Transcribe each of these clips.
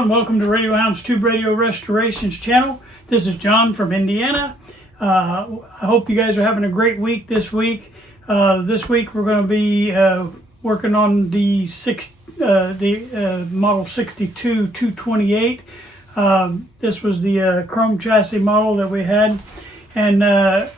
and welcome to Radio Hound's Tube Radio Restorations channel. This is John from Indiana. I hope you guys are having a great week this week. This week we're going to be working on the model 62 228. This was the chrome chassis model that we had, and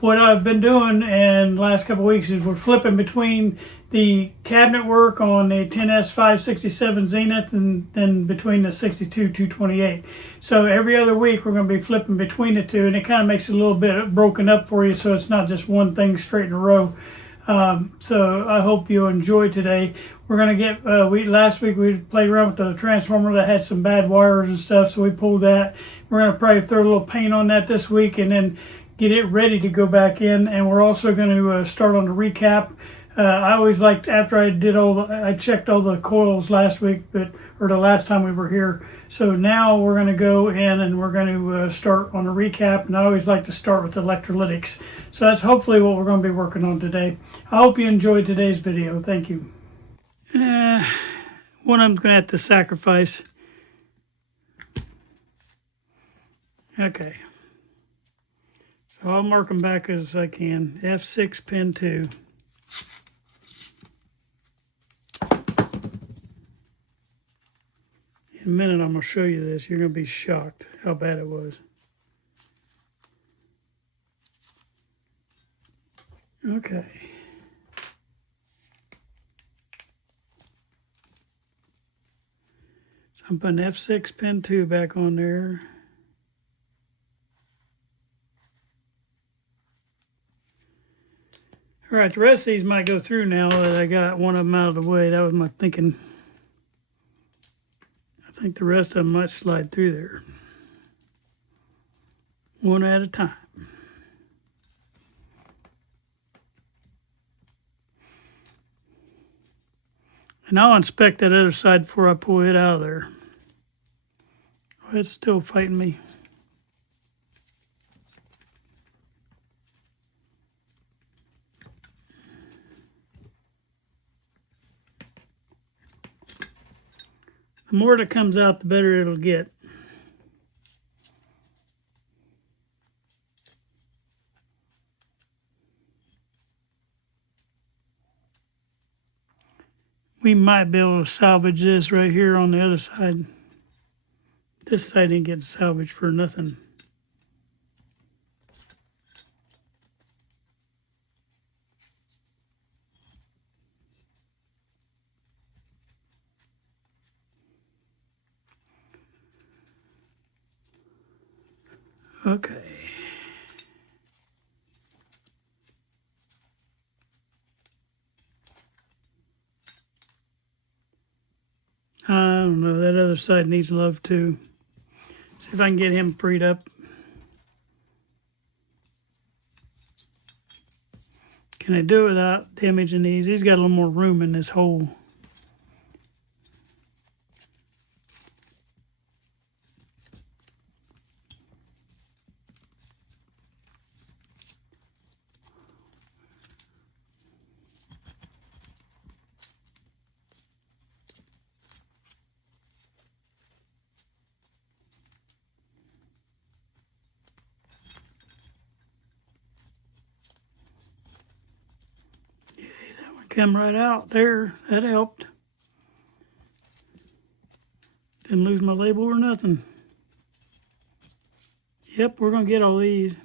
what I've been doing in the last couple of weeks is we're flipping between the cabinet work on the 10S 567 Zenith and then between the 62 228. So every other week we're going to be flipping between the two, and it kind of makes it a little bit broken up for you, so it's not just one thing straight in a row. So I hope you enjoy today. We're going to get, last week we played around with the transformer that had some bad wires and stuff, so we pulled that. We're going to probably throw a little paint on that this week and then get it ready to go back in. And we're also going to start on the recap. I always liked, after I did I checked all the coils last week, or the last time we were here. So now we're going to go in and we're going to start on a recap. And I always like to start with electrolytics. So that's hopefully what we're going to be working on today. I hope you enjoyed today's video. Thank you. One of them's going to have to sacrifice. Okay. So I'll mark them back as I can. F6 pin 2. In a minute I'm going to show you this. You're going to be shocked how bad it was. Okay. So I'm putting F6 pin 2 back on there. All right, the rest of these might go through now that I got one of them out of the way. That was my thinking. I think the rest of them might slide through there. One at a time. And I'll inspect that other side before I pull it out of there. Oh, it's still fighting me. The more that comes out, the better it'll get. We might be able to salvage this right here on the other side. This side ain't getting salvaged for nothing. Okay. I don't know, that other side needs love too. See if I can get him freed up. Can I do it without damaging these? He's got a little more room in this hole. Come right out there. That helped. Didn't lose my label or nothing. Yep, we're going to get all these.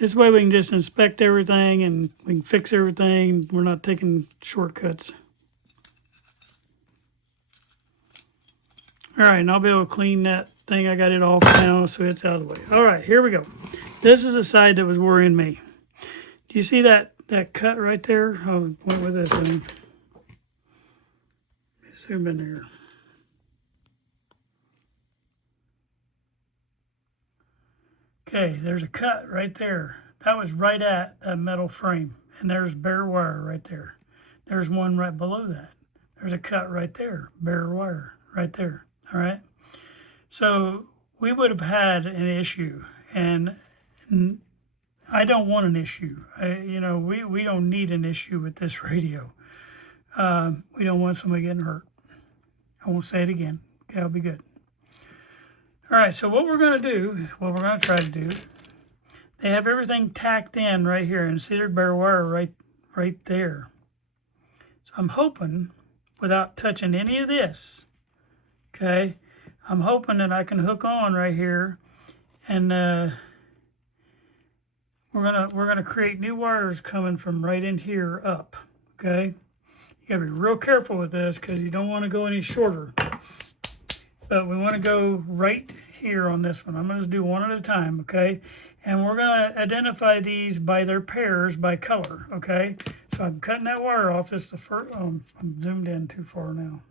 This way we can just inspect everything and we can fix everything. We're not taking shortcuts. All right, and I'll be able to clean that thing. I got it off now, so it's out of the way. All right, here we go. This is the side that was worrying me. Do you see that cut right there? I'll point with this thing. Zoom in there. Okay, there's a cut right there. That was right at that metal frame. And there's bare wire right there. There's one right below that. There's a cut right there. Bare wire right there. All right. So we would have had an issue. And I don't want an issue. We don't need an issue with this radio. We don't want somebody getting hurt. I won't say it again. Okay, that'll be good. All right, so what we're going to do, what we're going to try to do, they have everything tacked in right here, and see their bare wire right there. So I'm hoping, without touching any of this, okay, I'm hoping that I can hook on right here, and we're gonna create new wires coming from right in here up. Okay, you gotta be real careful with this because you don't want to go any shorter. But we want to go right here on this one. I'm gonna just do one at a time. Okay, and we're gonna identify these by their pairs by color. Okay, so I'm cutting that wire off. This is the first. I'm zoomed in too far now.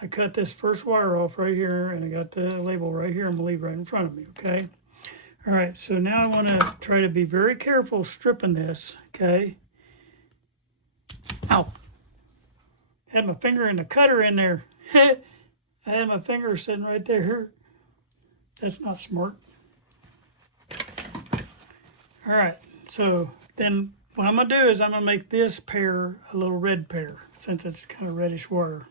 I cut this first wire off right here, and I got the label right here. I'm gonna leave right in front of me. Okay. All right, so now I want to try to be very careful stripping this, okay? Ow. Had my finger in the cutter in there. I had my finger sitting right there. That's not smart. All right, so then what I'm going to do is I'm going to make this pair a little red pair, since it's kind of reddish wire.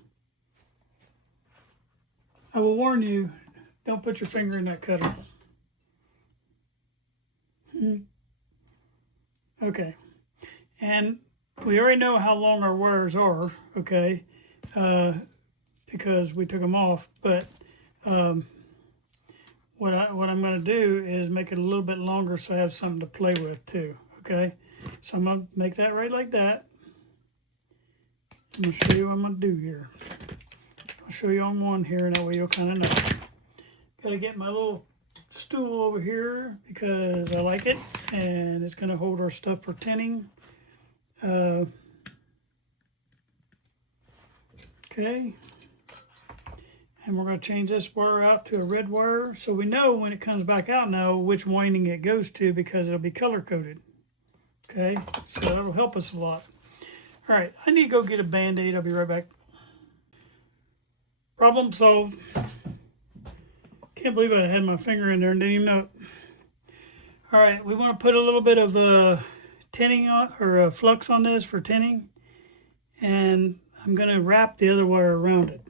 I will warn you, don't put your finger in that cutter. Okay, and we already know how long our wires are, okay, because we took them off, but what I'm going to do is make it a little bit longer so I have something to play with too, okay? So I'm going to make that right like that. I'm going to show you what I'm going to do here. I'll show you on one here, and that way you'll kind of know. Got to get my little stool over here because I like it, and it's going to hold our stuff for tinning. Okay, and we're going to change this wire out to a red wire so we know when it comes back out now which winding it goes to, because it'll be color coded. Okay, so that'll help us a lot. All right, I need to go get a Band-Aid. I'll be right back. Problem solved. Can't believe I had my finger in there and didn't even know it. All right, we want to put a little bit of tinning on, or flux on this for tinning, and I'm going to wrap the other wire around it.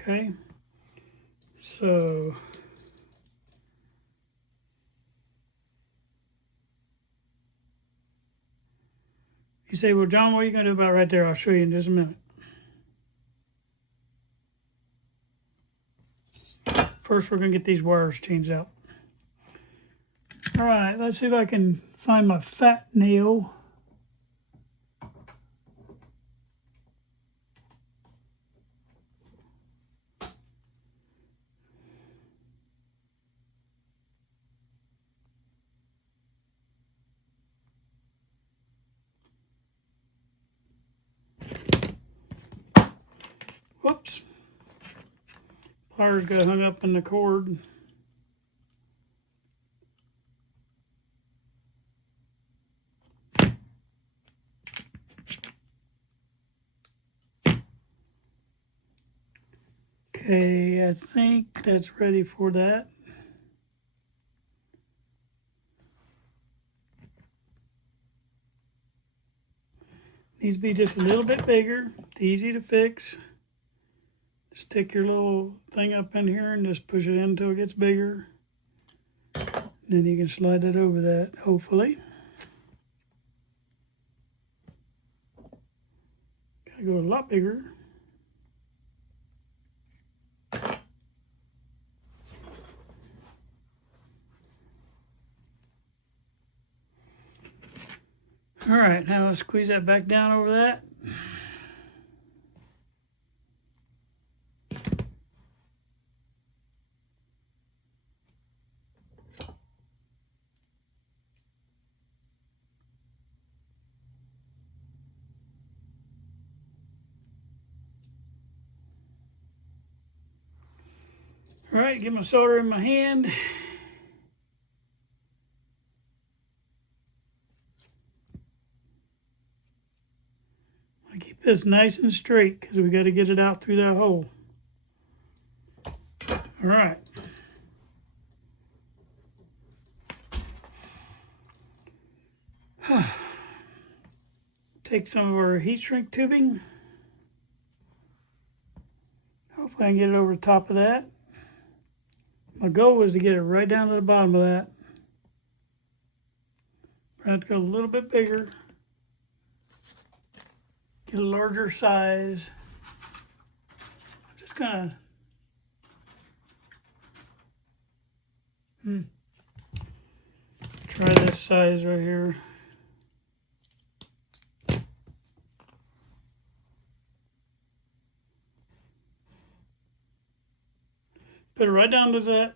Okay, so you say, well, John, what are you going to do about right there? I'll show you in just a minute. First, we're going to get these wires changed out. All right, let's see if I can find my fat nail. Whoops. Pliers got hung up in the cord. Okay, I think that's ready for that. Needs to be just a little bit bigger. It's easy to fix. Stick your little thing up in here and just push it in until it gets bigger. Then you can slide it over that, hopefully. Gotta go a lot bigger. All right, now let's squeeze that back down over that. All right, get my solder in my hand. I keep this nice and straight because we got to get it out through that hole. All right. Take some of our heat shrink tubing. Hopefully I can get it over the top of that. My goal was to get it right down to the bottom of that. I have to go a little bit bigger. Get a larger size. I'm just gonna try this size right here. Put it right down to that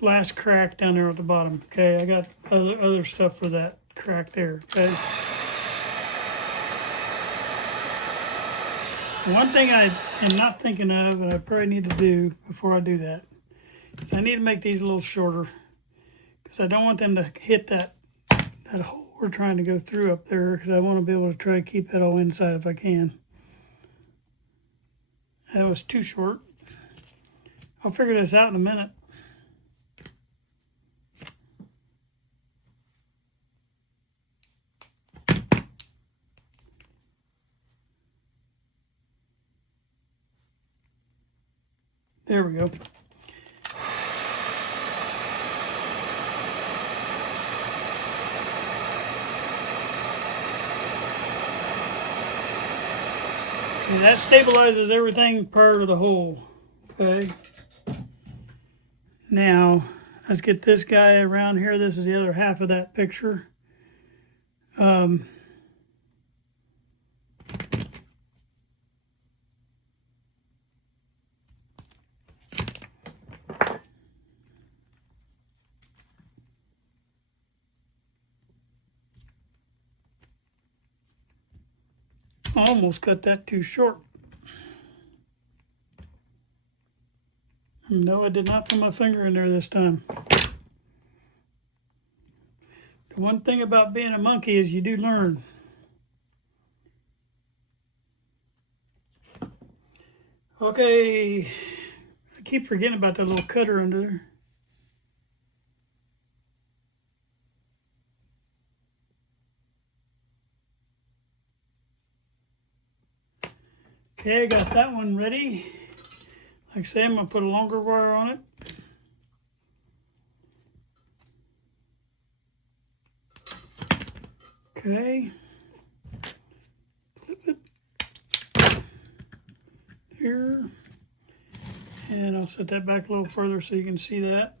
last crack down there at the bottom. Okay, I got other stuff for that crack there. Okay. One thing I am not thinking of, and I probably need to do before I do that, is I need to make these a little shorter, because I don't want them to hit that hole we're trying to go through up there, because I want to be able to try to keep that all inside if I can. That was too short. I'll figure this out in a minute. There we go. Okay, that stabilizes everything prior to the hole. Okay. Now, let's get this guy around here. This is the other half of that picture. Almost cut that too short. No, I did not put my finger in there this time. The one thing about being a monkey is you do learn. Okay, I keep forgetting about that little cutter under there. Okay, I got that one ready. Like I say, I'm going to put a longer wire on it. Okay. Clip it here. And I'll set that back a little further so you can see that.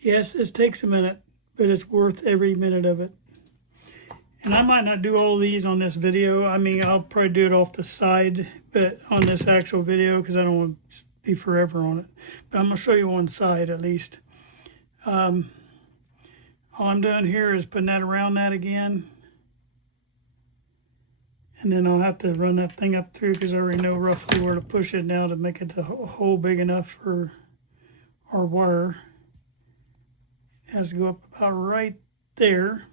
Yes, this takes a minute, but it's worth every minute of it. And I might not do all these on this video. I mean, I'll probably do it off the side, but on this actual video, because I don't want to be forever on it. But I'm going to show you one side at least. All I'm doing here is putting that around that again. And then I'll have to run that thing up through, because I already know roughly where to push it now to make it the hole big enough for our wire. It has to go up about right there.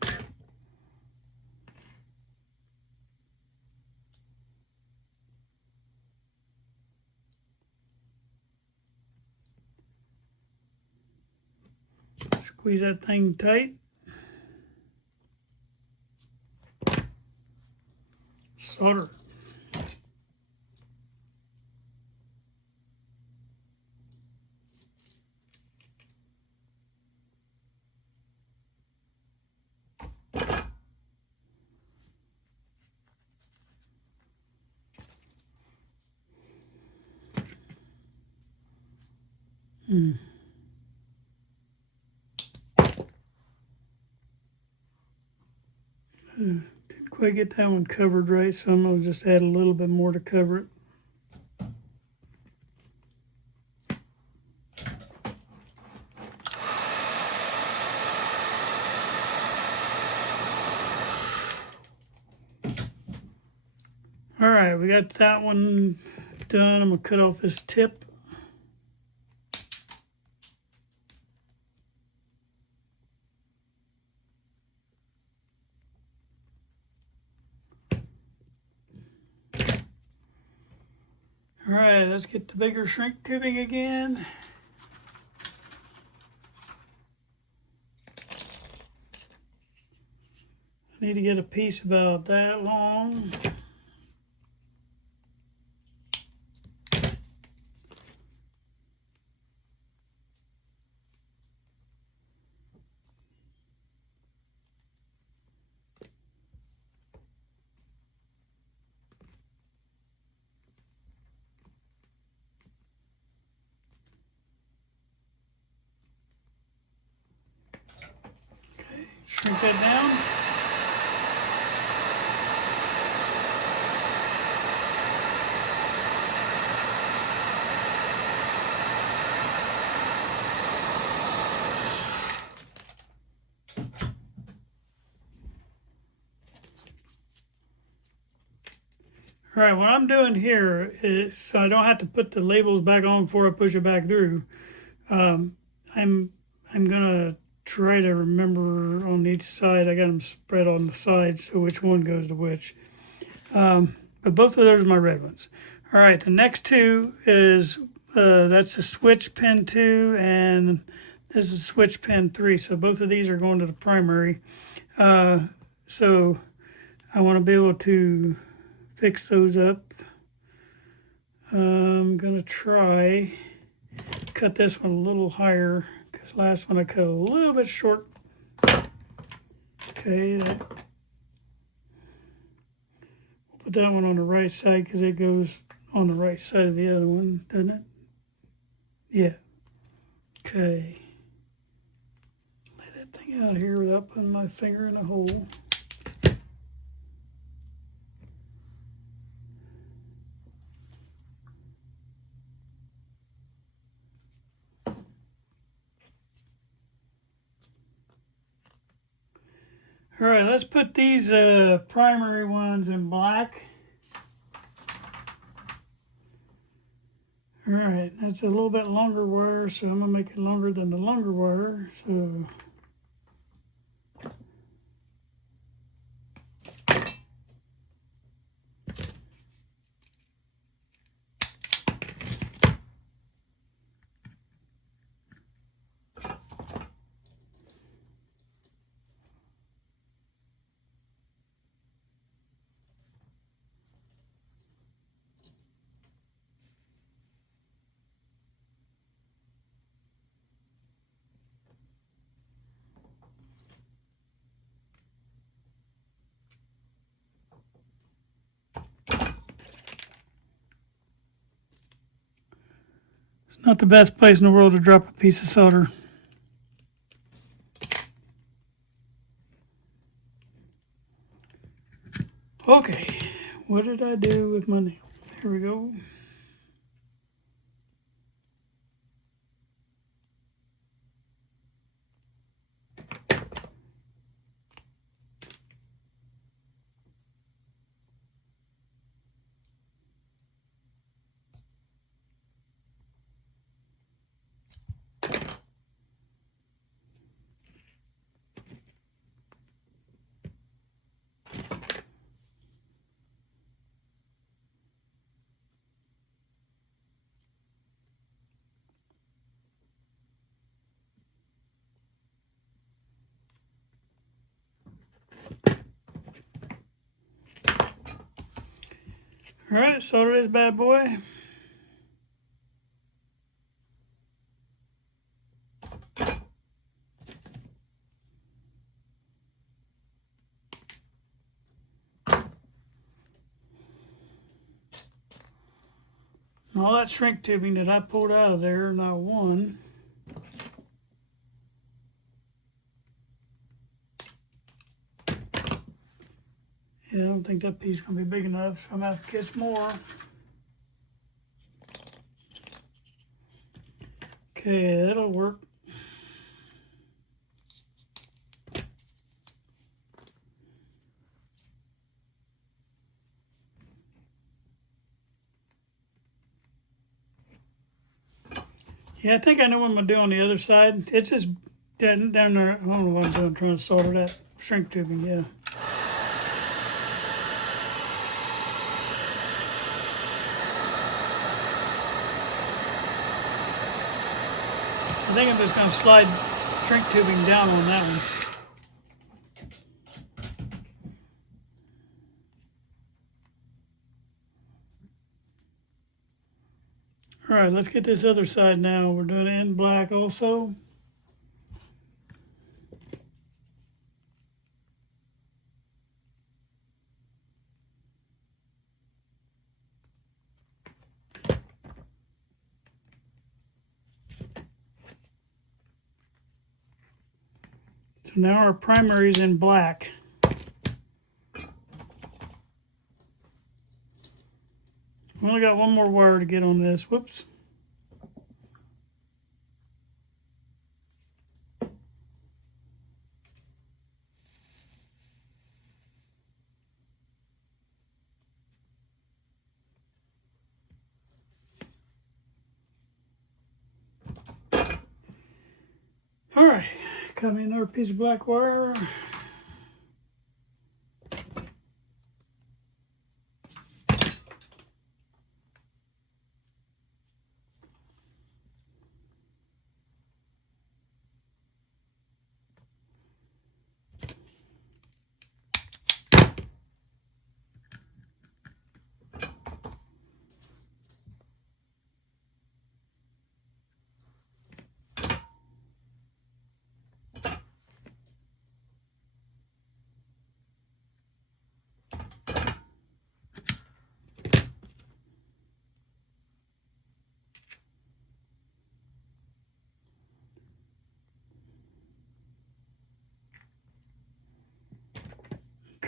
Squeeze that thing tight. Solder. Didn't quite get that one covered right, so I'm going to just add a little bit more to cover it. All right, we got that one done. I'm going to cut off this tip. All right, let's get the bigger shrink tubing again. I need to get a piece about that long. Shrink that down. All right, what I'm doing here is so I don't have to put the labels back on before I push it back through. I'm gonna try to remember on each side. I got them spread on the sides, so which one goes to which. But both of those are my red ones. All right, the next two is that's the switch pin 2 and this is switch pin 3. So both of these are going to the primary. So I want to be able to fix those up. I'm gonna try cut this one a little higher because last one I cut a little bit short. Okay, we'll put that one on the right side because it goes on the right side of the other one, doesn't it? Yeah. Okay. Lay that thing out here without putting my finger in a hole. All right, let's put these primary ones in black. All right, that's a little bit longer wire, so I'm gonna make it longer than the longer wire. So not the best place in the world to drop a piece of solder. Okay, what did I do with my nail? Here we go. All right, solder this bad boy. And all that shrink tubing that I pulled out of there, not one. Yeah, I don't think that piece is gonna be big enough, so I'm gonna have to get some more. Okay, that'll work. Yeah, I think I know what I'm gonna do on the other side. It's just down there. I don't know what I'm doing, trying to solder that shrink tubing, yeah. I think I'm just gonna slide shrink tubing down on that one. All right, let's get this other side now. We're doing it in black also. So now our primary is in black. We only got one more wire to get on this. Whoops. All right, cut me another piece of black wire.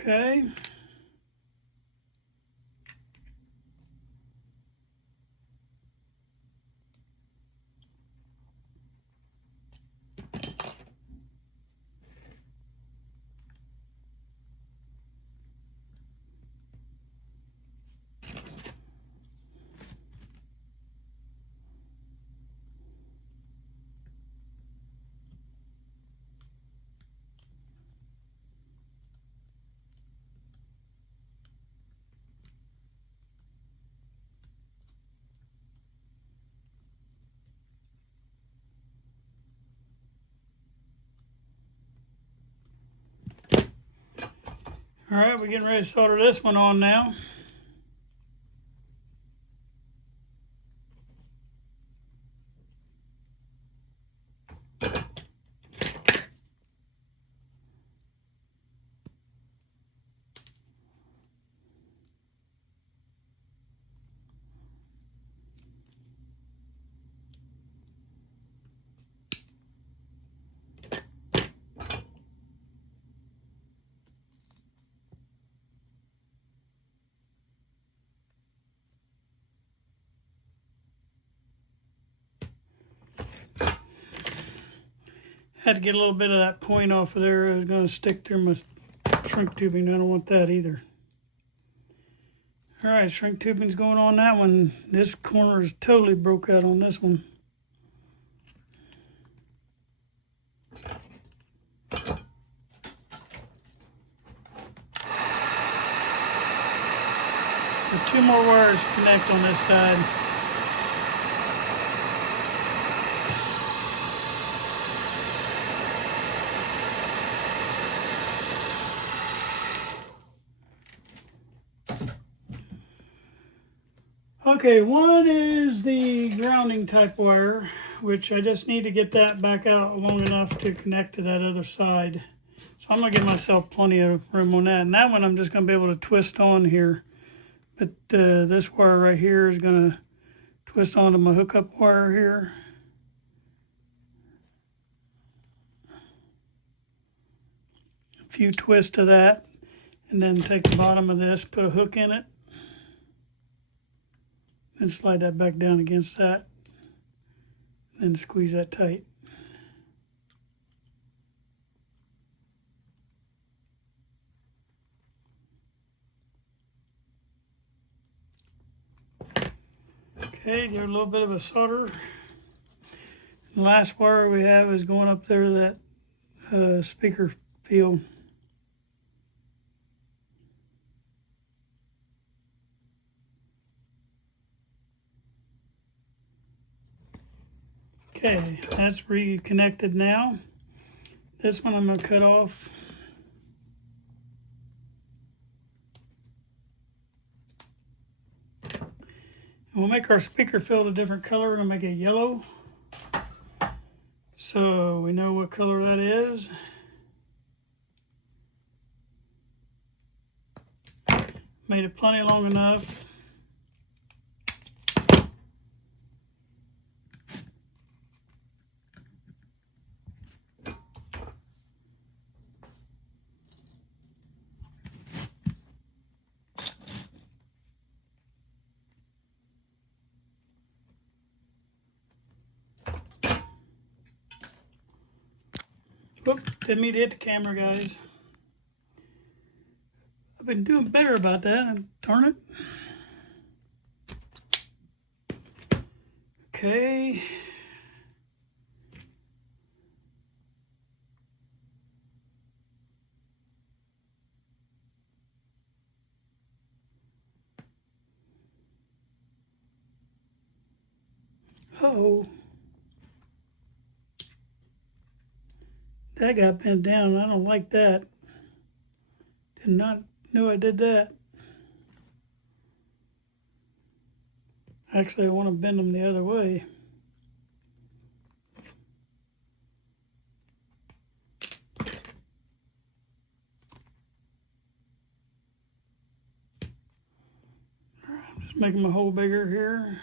Okay. All right, we're getting ready to solder this one on now. Had to get a little bit of that point off of there. It was going to stick through my shrink tubing. I don't want that either. All right, shrink tubing's going on that one. This corner is totally broke out on this one. Got two more wires to connect on this side. Okay, one is the grounding type wire, which I just need to get that back out long enough to connect to that other side. So I'm going to give myself plenty of room on that. And that one I'm just going to be able to twist on here. But this wire right here is going to twist onto my hookup wire here. A few twists of that. And then take the bottom of this, put a hook in it. And slide that back down against that. And squeeze that tight. Okay, give it a little bit of a solder. The last wire we have is going up there to that speaker field. Okay, that's reconnected now. This one I'm going to cut off. And we'll make our speaker field a different color. We're going to make it yellow. So we know what color that is. Made it plenty long enough. Whoop, didn't mean to hit the camera, guys. I've been doing better about that. Darn it. Okay. Uh-oh. That got bent down. I don't like that. Did not know I did that. Actually, I want to bend them the other way. I'm just making my hole bigger here.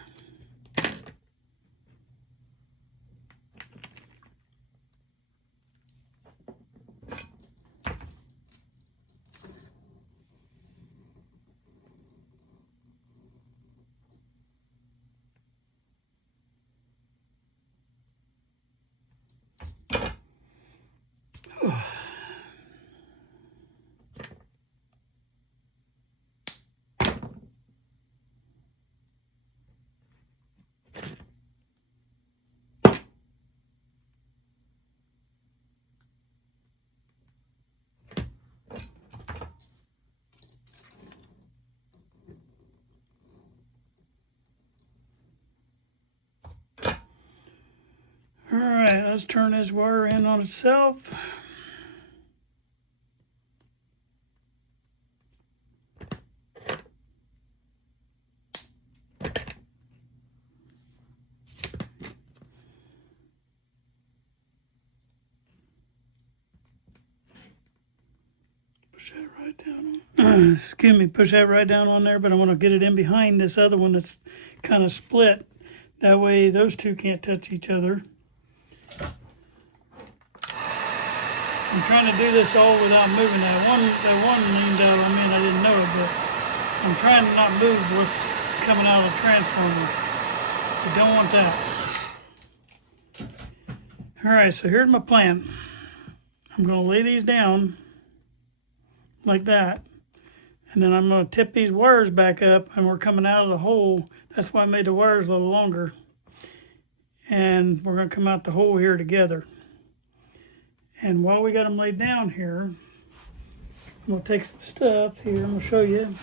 All right, let's turn this wire in on itself. Push that right down. Excuse me, push that right down on there, but I want to get it in behind this other one that's kind of split. That way those two can't touch each other. I'm trying to do this all without moving that one leaned out on me and I didn't know it, but I'm trying to not move what's coming out of the transformer. You don't want that. All right, so here's my plan. I'm going to lay these down like that, and then I'm going to tip these wires back up, and we're coming out of the hole. That's why I made the wires a little longer. And we're going to come out the hole here together. And while we got them laid down here, I'm going to take some stuff here. I'm going to show you.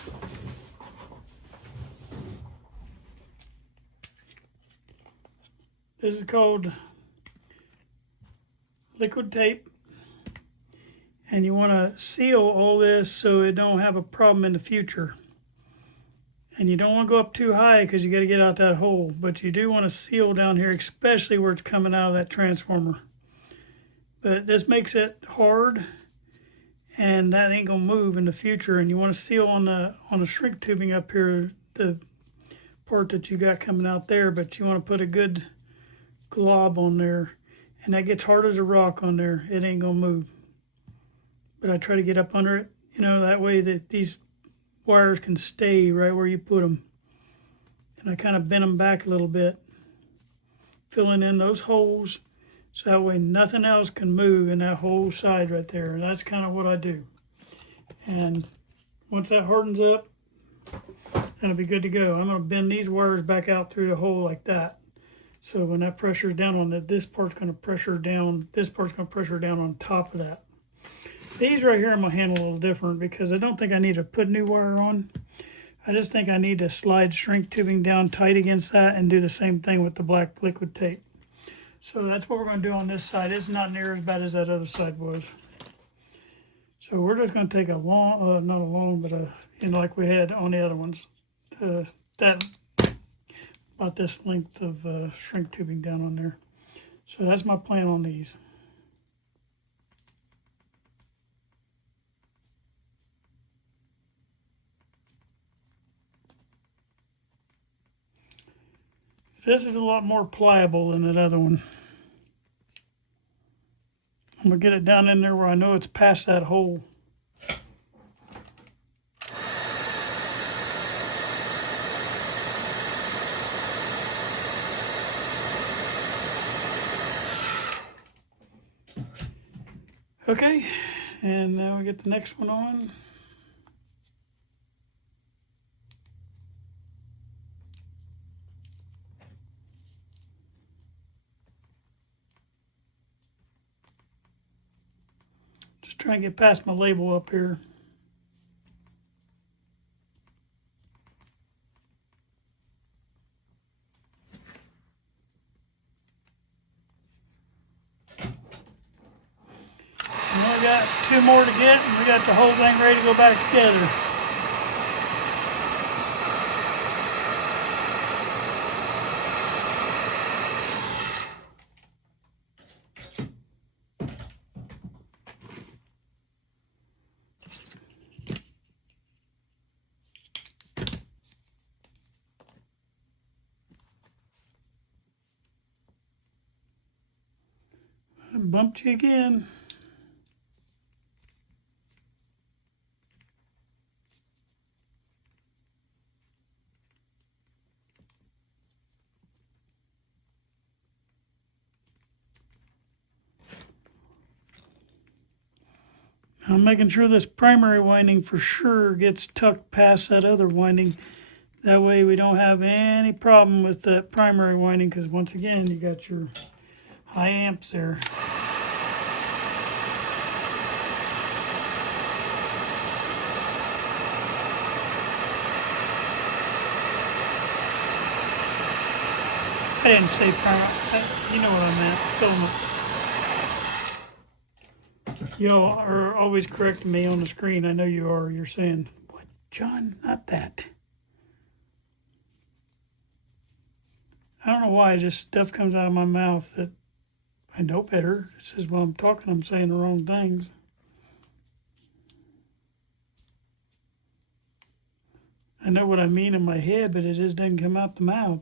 This is called liquid tape. And you want to seal all this so it don't have a problem in the future. And you don't want to go up too high because you got to get out that hole. But you do want to seal down here, especially where it's coming out of that transformer. But this makes it hard, and that ain't gonna move in the future. And you want to seal on the shrink tubing up here, the part that you got coming out there. But you want to put a good glob on there, and that gets hard as a rock on there. It ain't gonna move. But I try to get up under it, you know, that way that these wires can stay right where you put them. And I kind of bend them back a little bit, filling in those holes. So that way nothing else can move in that whole side right there. And that's kind of what I do. And once that hardens up, that'll be good to go. I'm going to bend these wires back out through the hole like that. So when that pressure's down on it, this part's going to pressure down, this part's going to pressure down on top of that. These right here I'm going to handle a little different because I don't think I need to put new wire on. I just think I need to slide shrink tubing down tight against that and do the same thing with the black liquid tape. So that's what we're going to do on this side. It's not near as bad as that other side was. So we're just going to take a long, not a long, but you know, like we had on the other ones. That about this length of shrink tubing down on there. So that's my plan on these. This is a lot more pliable than that other one. I'm going to get it down in there where I know it's past that hole. Okay, and now we get the next one on. Just trying to get past my label up here. And we got 2 more to get, and we got the whole thing ready to go back together. I bumped you again. I'm making sure this primary winding for sure gets tucked past that other winding. That way we don't have any problem with that primary winding, because once again, you got your high amps there. I didn't say primary, you know what I meant, filament. Y'all are always correcting me on the screen. I know you are. You're saying, what, John? Not that. I don't know why this stuff comes out of my mouth that I know better. It says while I'm talking, I'm saying the wrong things. I know what I mean in my head, but it just doesn't come out the mouth.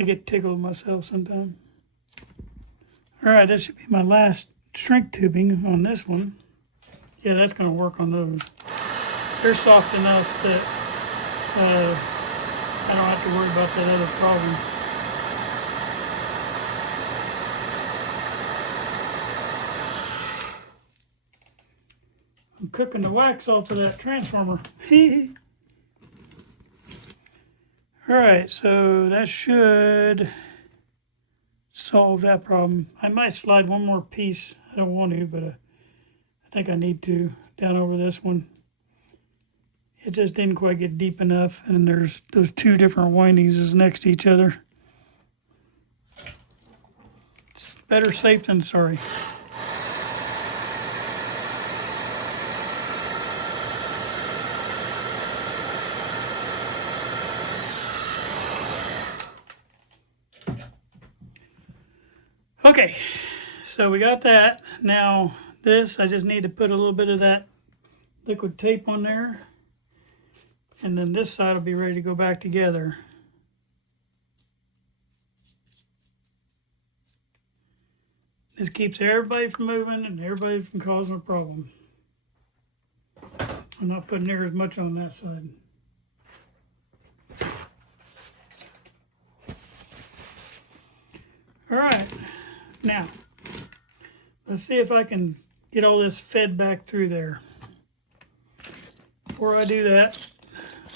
I get tickled myself sometimes. All right, that should be my last shrink tubing on this one. Yeah, that's going to work on those. They're soft enough that I don't have to worry about that other problem. I'm cooking the wax off of that transformer. All right, so that should solve that problem. I might slide one more piece. I don't want to, but I think I need to down over this one. It just didn't quite get deep enough, and there's those 2 different windings is next to each other. It's better safe than sorry. Okay, so we got that. Now this, I just need to put a little bit of that liquid tape on there, and then this side will be ready to go back together. This keeps everybody from moving and everybody from causing a problem. I'm not putting near as much on that side. All right, now let's see if I can get all this fed back through there. Before I do that,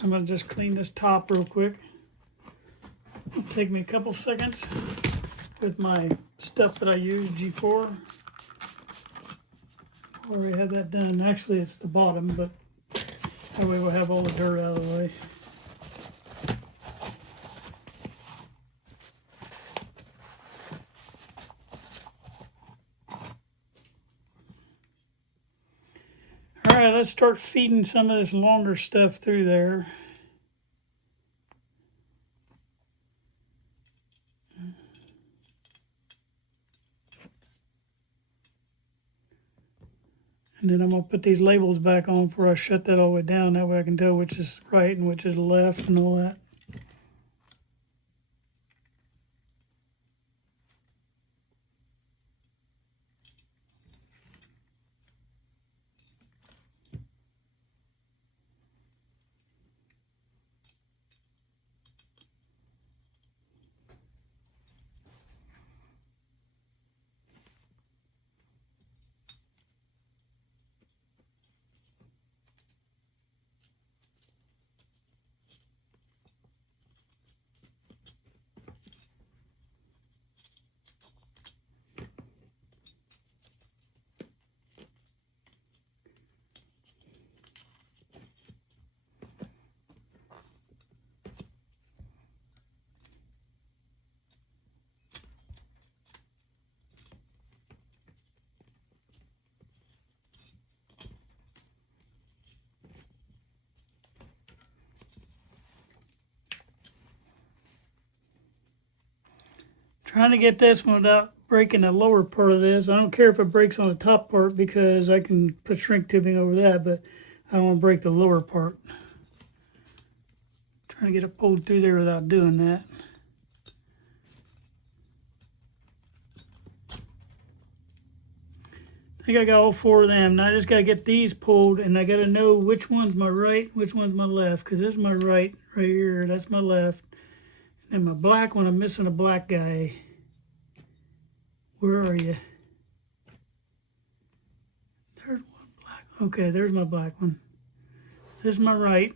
I'm going to just clean this top real quick. It'll take me a couple seconds with my stuff that I use, G4. I already had that done. Actually, it's the bottom, but that way we'll have all the dirt out of the way. All right, let's start feeding some of this longer stuff through there. And then I'm going to put these labels back on before I shut that all the way down. That way I can tell which is right and which is left and all that. Trying to get this one without breaking the lower part of this. I don't care if it breaks on the top part because I can put shrink tubing over that, but I don't want to break the lower part. Trying to get it pulled through there without doing that. I think I got all 4 of them. Now I just got to get these pulled, and I got to know which one's my right, which one's my left, because this is my right here. That's my left. And my black one, I'm missing a black guy. Where are you? There's one black. Okay, there's my black one. This is my right,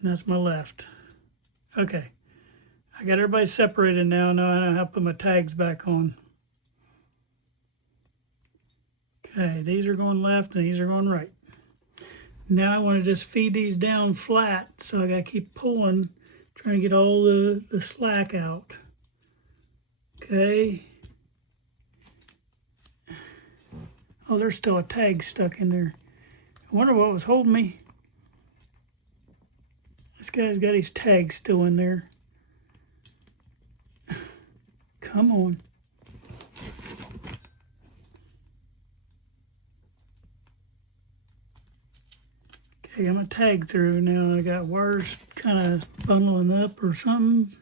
and that's my left. Okay, I got everybody separated now. Now I know how to put my tags back on. Okay, these are going left and these are going right. Now I want to just feed these down flat, so I got to keep pulling, trying to get all the slack out. Okay. Oh, there's still a tag stuck in there. I wonder what was holding me. This guy's got his tag still in there. Come on. Okay, I'm gonna tag through now. I got wires kind of bundling up or something.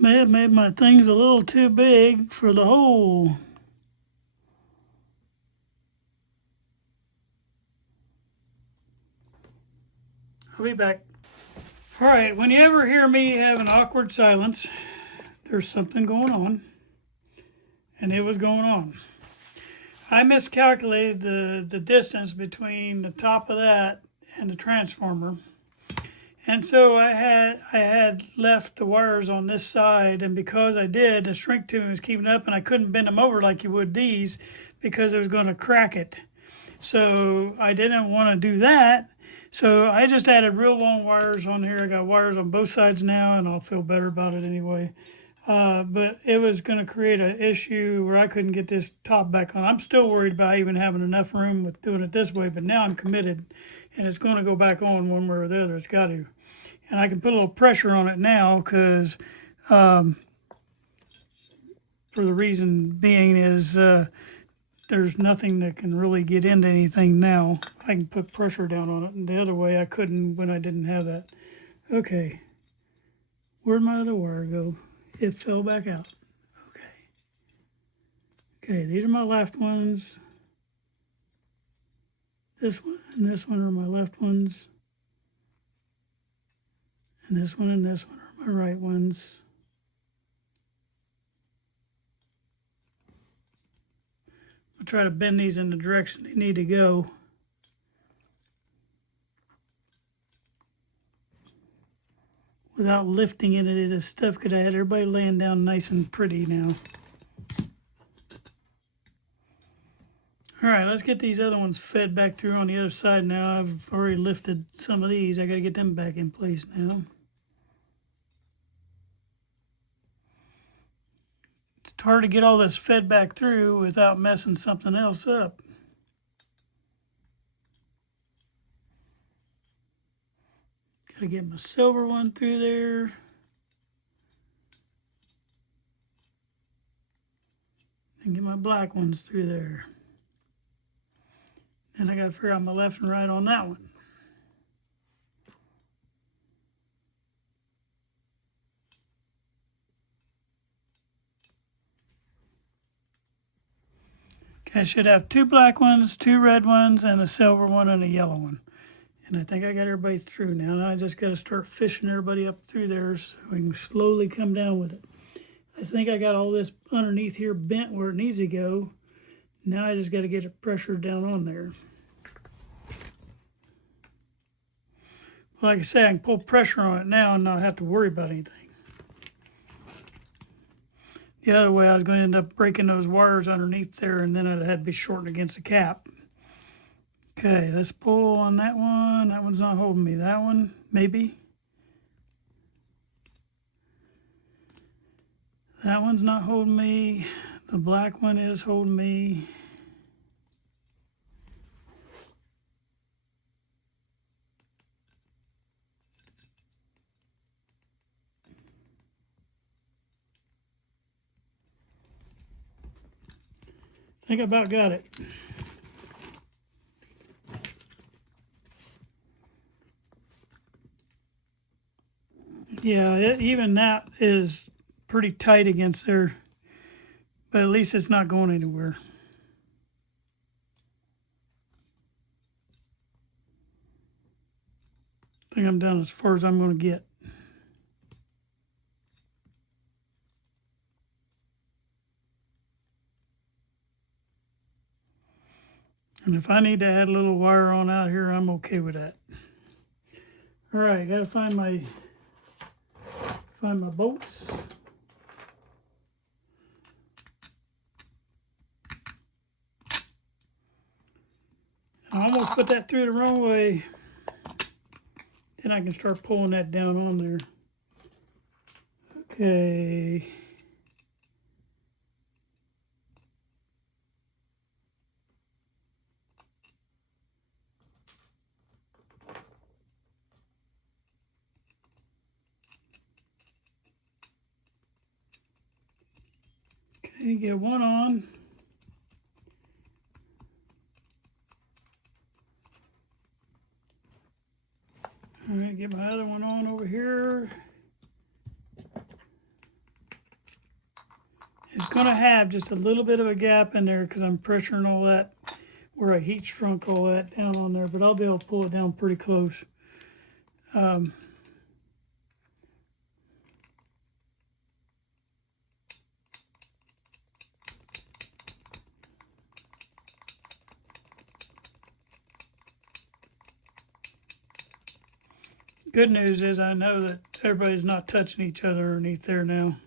May have made my things a little too big for the hole. I'll be back. All right, when you ever hear me have an awkward silence, there's something going on, and it was going on. I miscalculated the distance between the top of that and the transformer. And so I had left the wires on this side, and because I did, the shrink tubing was keeping up, and I couldn't bend them over like you would these because it was going to crack it. So I didn't want to do that. So I just added real long wires on here. I got wires on both sides now, and I'll feel better about it anyway. But it was going to create an issue where I couldn't get this top back on. I'm still worried about even having enough room with doing it this way, but now I'm committed, and it's going to go back on one way or the other. It's got to. And I can put a little pressure on it now because for the reason being is there's nothing that can really get into anything now. I can put pressure down on it, and the other way I couldn't when I didn't have that. Okay, where'd my other wire go? It fell back out. Okay, these are my left ones. This one and this one are my left ones. And this one are my right ones. I'll try to bend these in the direction they need to go. Without lifting it into this stuff, because I had everybody laying down nice and pretty now. All right, let's get these other ones fed back through on the other side now. I've already lifted some of these. I got to get them back in place now. It's hard to get all this fed back through without messing something else up. Gotta get my silver one through there. And get my black ones through there. Then I gotta figure out my left and right on that one. Okay, I should have 2 black ones, 2 red ones, and a silver one and a yellow one. And I think I got everybody through now. Now I just got to start fishing everybody up through there so we can slowly come down with it. I think I got all this underneath here bent where it needs to go. Now I just got to get it pressured down on there. Like I say, I can pull pressure on it now and not have to worry about anything. The other way, I was going to end up breaking those wires underneath there, and then it had to be shortened against the cap. Okay, let's pull on that one. That one's not holding me. That one, maybe. That one's not holding me. The black one is holding me. I think I about got it. Yeah, even that is pretty tight against there, but at least it's not going anywhere. I think I'm down as far as I'm going to get. And if I need to add a little wire on out here, I'm okay with that. All right, got to find my bolts. I almost put that through the wrong way. Then I can start pulling that down on there. Okay. Okay, get one on. All right, get my other one on over here. It's going to have just a little bit of a gap in there because I'm pressuring all that where I heat shrunk all that down on there, but I'll be able to pull it down pretty close. Good news is I know that everybody's not touching each other underneath there now.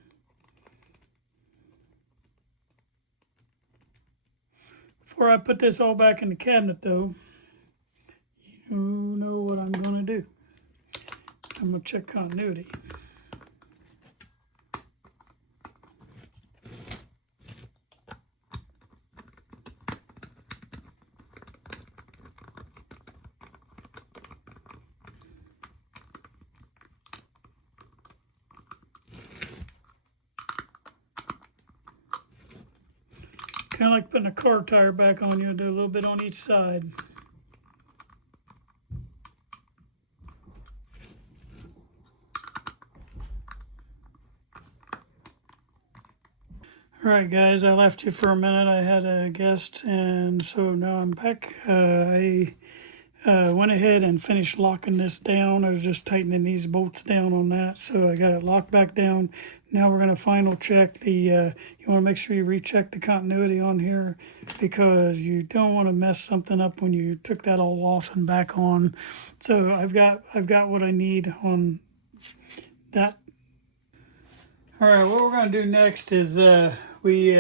Before I put this all back in the cabinet though, you know what I'm going to do. I'm going to check continuity. Kind of like putting a car tire back on you, do a little bit on each side. All right, guys, I left you for a minute. I had a guest, and so now I'm back. I went ahead and finished locking this down. I was just tightening these bolts down on that, so I got it locked back down. Now we're going to final check the, you want to make sure you recheck the continuity on here because you don't want to mess something up when you took that all off and back on. So I've got what I need on that. All right, what we're going to do next is we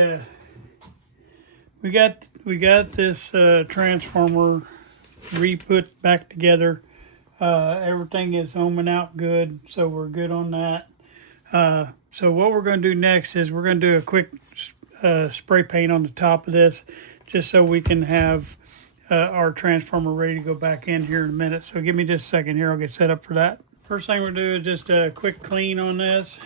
got this transformer re-put back together. Everything is ohming out good, so we're good on that. So what we're going to do next is we're going to do a quick spray paint on the top of this, just so we can have our transformer ready to go back in here in a minute. So give me just a second here. I'll get set up for that. First thing we'll do is just a quick clean on this.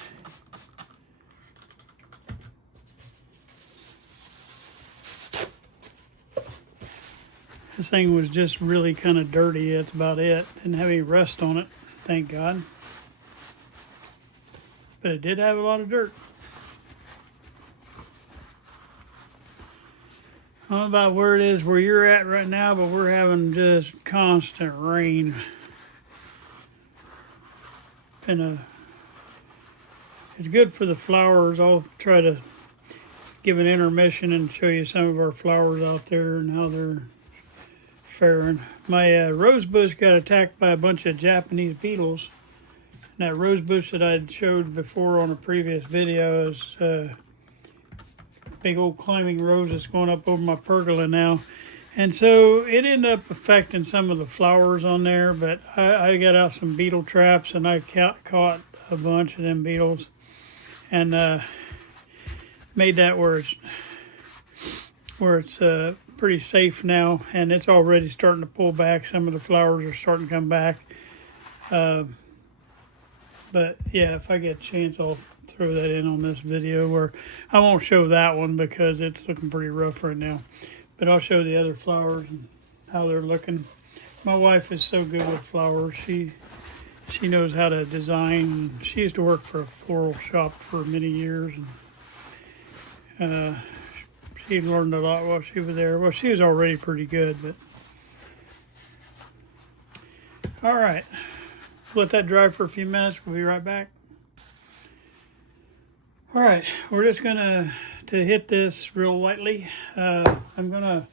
This thing was just really kind of dirty. That's about it. Didn't have any rust on it, thank God. But it did have a lot of dirt. I don't know about where it is where you're at right now, but we're having just constant rain. It's good for the flowers. I'll try to give an intermission and show you some of our flowers out there and how they're faring. My rose bush got attacked by a bunch of Japanese beetles. And that rose bush that I showed before on a previous video is big old climbing rose that's going up over my pergola now. And so it ended up affecting some of the flowers on there, but I got out some beetle traps and I caught a bunch of them beetles and made that where it's pretty safe now, and it's already starting to pull back. Some of the flowers are starting to come back. But yeah, if I get a chance, I'll throw that in on this video, where I won't show that one because it's looking pretty rough right now. But I'll show the other flowers and how they're looking. My wife is so good with flowers. She knows how to design. She used to work for a floral shop for many years, and she learned a lot while she was there. Well, she was already pretty good, but all right. Let that dry for a few minutes. We'll be right back. All right, we're just gonna hit this real lightly. I'm gonna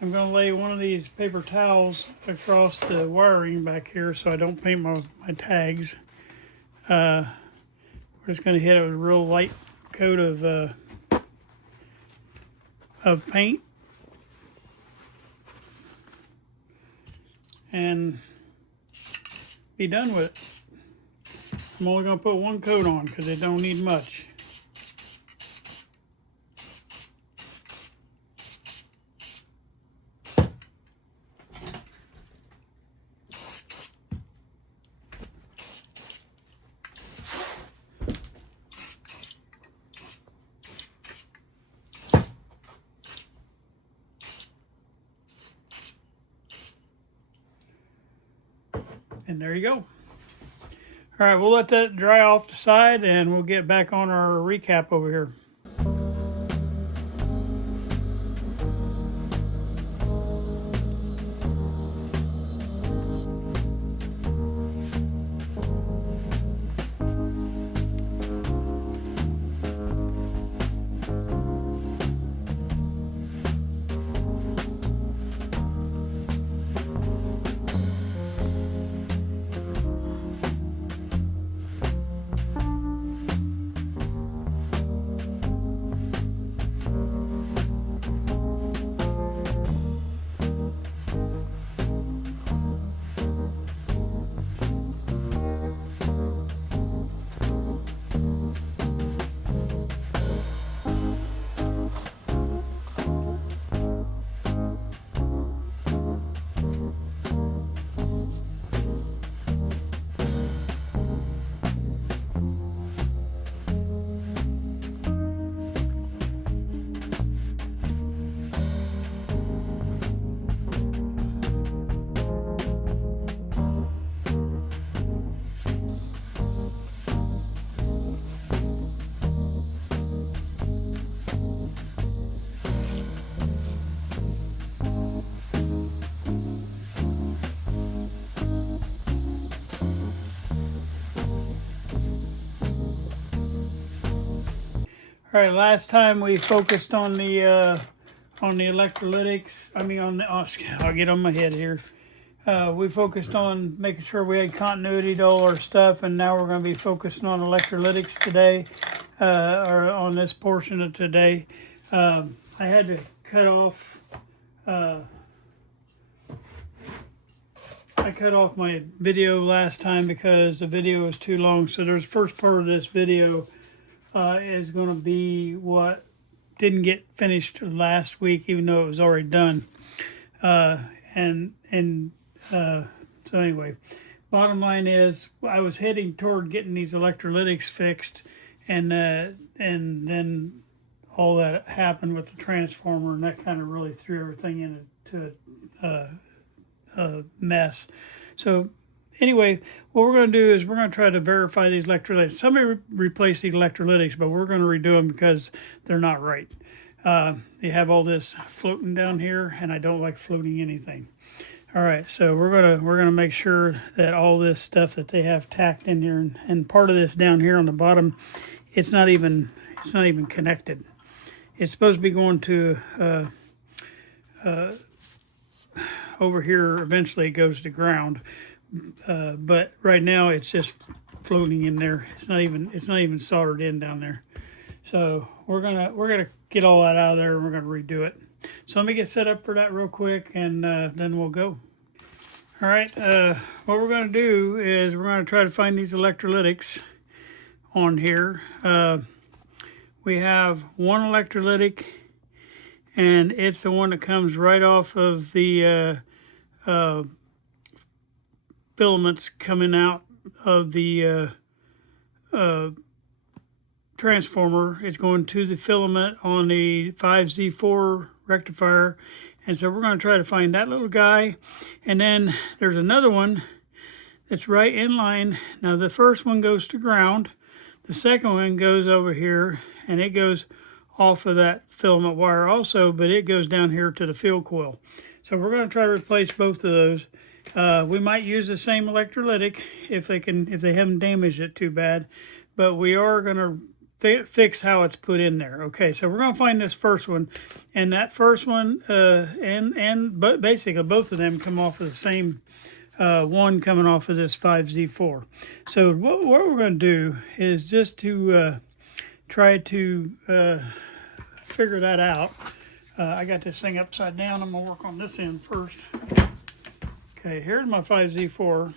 lay one of these paper towels across the wiring back here so I don't paint my tags. We're just gonna hit it with a real light coat of paint, and be done with it. I'm only going to put one coat on because it don't need much. And there you go. All right, we'll let that dry off the side and we'll get back on our recap over here. All right, last time we focused on the electrolytics. I'll get on my head here. We focused on making sure we had continuity to all our stuff, and now we're going to be focusing on electrolytics today, or on this portion of today. I had to cut off. I cut off my video last time because the video was too long. So there's first part of this video is going to be what didn't get finished last week, even though it was already done. So anyway, bottom line is I was heading toward getting these electrolytics fixed, and then all that happened with the transformer, and that kind of really threw everything into a mess. So anyway, what we're going to do is we're going to try to verify these electrolytics. Somebody replaced these electrolytics, but we're going to redo them because they're not right. You have all this floating down here, and I don't like floating anything. All right, so we're gonna make sure that all this stuff that they have tacked in here, and part of this down here on the bottom, it's not even connected. It's supposed to be going to over here. Eventually, it goes to ground, but right now it's just floating in there. It's not even soldered in down there. So we're gonna get all that out of there, and we're gonna redo it. So let me get set up for that real quick, and then we'll go. All right, what we're going to do is we're going to try to find these electrolytics on here. We have one electrolytic, and it's the one that comes right off of the filaments coming out of the transformer. It's going to the filament on the 5Z4 rectifier. And so we're going to try to find that little guy. And then there's another one that's right in line. Now the first one goes to ground. The second one goes over here, and it goes off of that filament wire also, but it goes down here to the field coil. So we're going to try to replace both of those. We might use the same electrolytic if they haven't damaged it too bad, but we are going to fix how it's put in there. Okay, so we're going to find this first one, and that first one but basically both of them come off of the same one coming off of this 5Z4. So what we're going to do is just to try to figure that out. I got this thing upside down. I'm going to work on this end first. Okay, here's my 5Z4.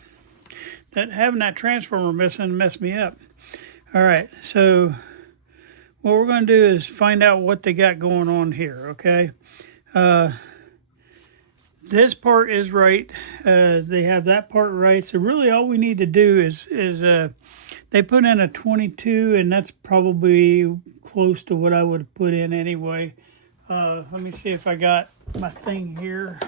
Having that transformer missing messed me up. All right, so what we're going to do is find out what they got going on here, okay? This part is right. They have that part right. So really all we need to do is they put in a 22, and that's probably close to what I would have put in anyway. Let me see if I got my thing here.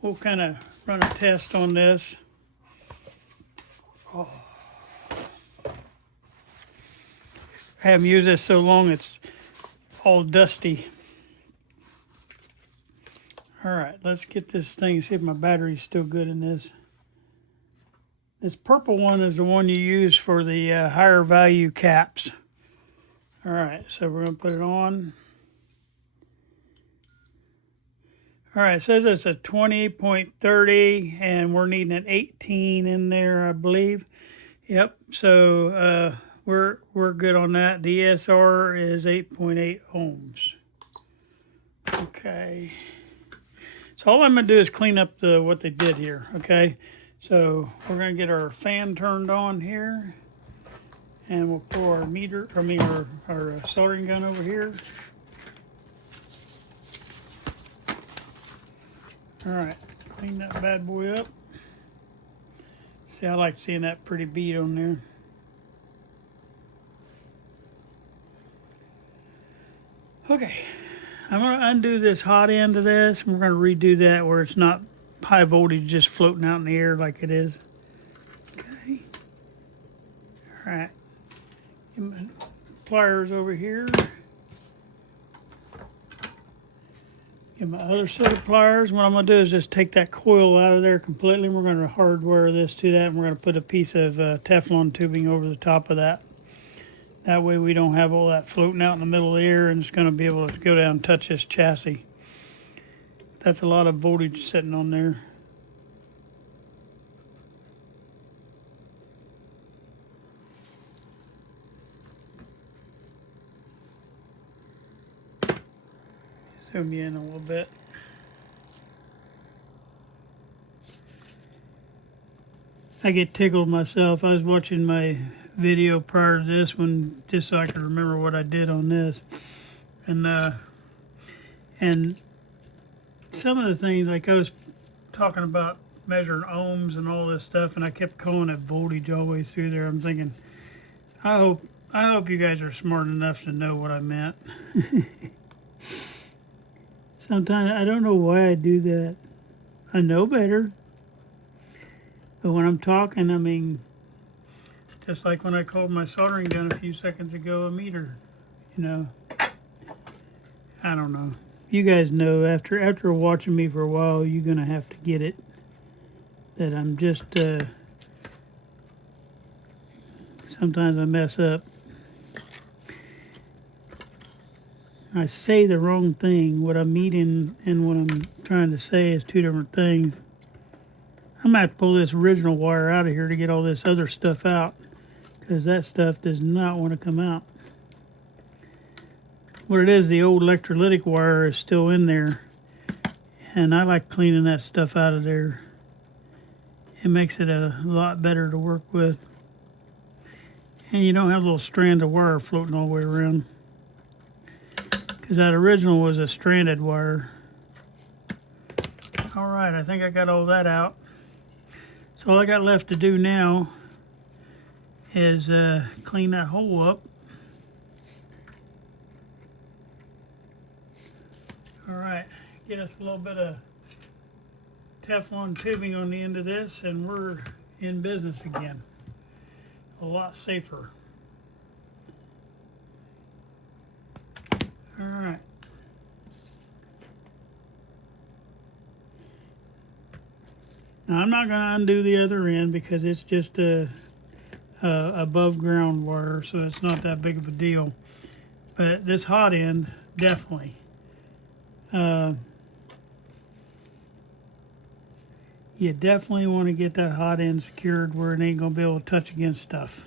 We'll kind of run a test on this. Oh. I haven't used this so long it's all dusty. All right, let's get this thing and see if my battery's still good in this. This purple one is the one you use for the higher value caps. All right, so we're going to put it on. All right, it says it's a 20.30, and we're needing an 18 in there, I believe. Yep, so we're good on that. The ESR is 8.8 ohms. Okay. So all I'm going to do is clean up what they did here, okay? So we're going to get our fan turned on here, and we'll pull our our soldering gun over here. All right, clean that bad boy up. See, I like seeing that pretty bead on there. Okay, I'm going to undo this hot end of this, and we're going to redo that where it's not high voltage just floating out in the air like it is. Okay. All right. Get my pliers over here. Get my other set of pliers. What I'm going to do is just take that coil out of there completely. We're going to hardwire this to that, and we're going to put a piece of Teflon tubing over the top of that. That way we don't have all that floating out in the middle of the air, and it's going to be able to go down and touch this chassis. That's a lot of voltage sitting on there. Zoom you in a little bit. I get tickled myself. I was watching my video prior to this one just so I could remember what I did on this, and some of the things, like I was talking about measuring ohms and all this stuff, and I kept calling it voltage all the way through there. I'm thinking, I hope you guys are smart enough to know what I meant. Sometimes I don't know why I do that. I know better. But when I'm talking, I mean, just like when I called my soldering gun a few seconds ago, a meter, you know. I don't know. You guys know after watching me for a while, you're gonna have to get it. That I'm just sometimes I mess up. I say the wrong thing. What I'm meaning and what I'm trying to say is two different things. I'm gonna have to pull this original wire out of here to get all this other stuff out, because that stuff does not want to come out. What it is, the old electrolytic wire is still in there, and I like cleaning that stuff out of there. It makes it a lot better to work with, and you don't have little strands of wire floating all the way around, because that original was a stranded wire. All right, I think I got all that out. So all I got left to do now is clean that hole up. All right, get us a little bit of Teflon tubing on the end of this, and we're in business again. A lot safer. All right. Now I'm not going to undo the other end because it's just a above ground wire, so it's not that big of a deal. But this hot end, definitely. You definitely want to get that hot end secured where it ain't going to be able to touch against stuff.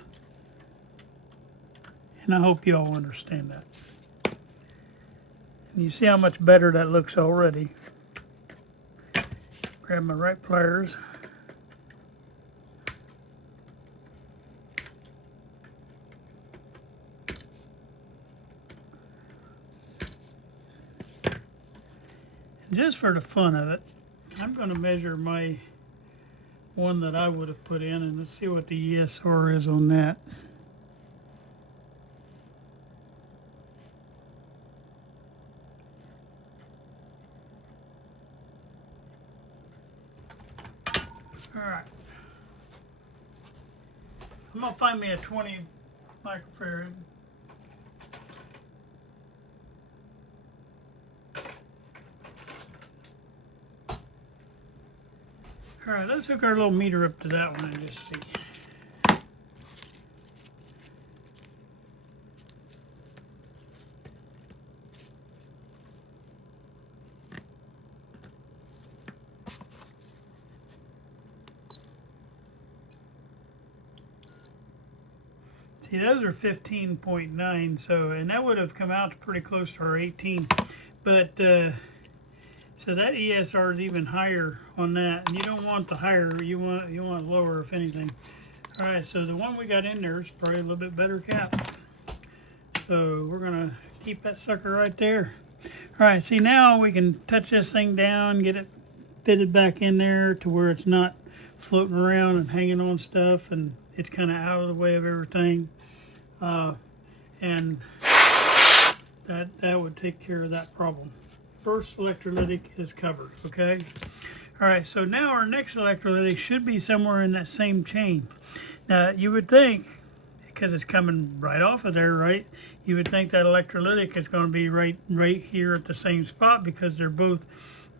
And I hope you all understand that. And you see how much better that looks already. Grab my right pliers. And just for the fun of it, I'm going to measure my one that I would have put in, and let's see what the ESR is on that. All right. I'm going to find me a 20 microfarad. All right, let's hook our little meter up to that one and just see. See, those are 15.9, so, and that would have come out to pretty close to our 18. But, so that ESR is even higher on that, and you don't want the higher, you want lower if anything. All right, so the one we got in there is probably a little bit better cap. So we're gonna keep that sucker right there. All right, see now we can touch this thing down, get it fitted back in there to where it's not floating around and hanging on stuff, and it's kind of out of the way of everything. And that would take care of that problem. First electrolytic is covered, okay? All right, so now our next electrolytic should be somewhere in that same chain. Now, you would think, because it's coming right off of there, right? You would think that electrolytic is going to be right here at the same spot, because they're both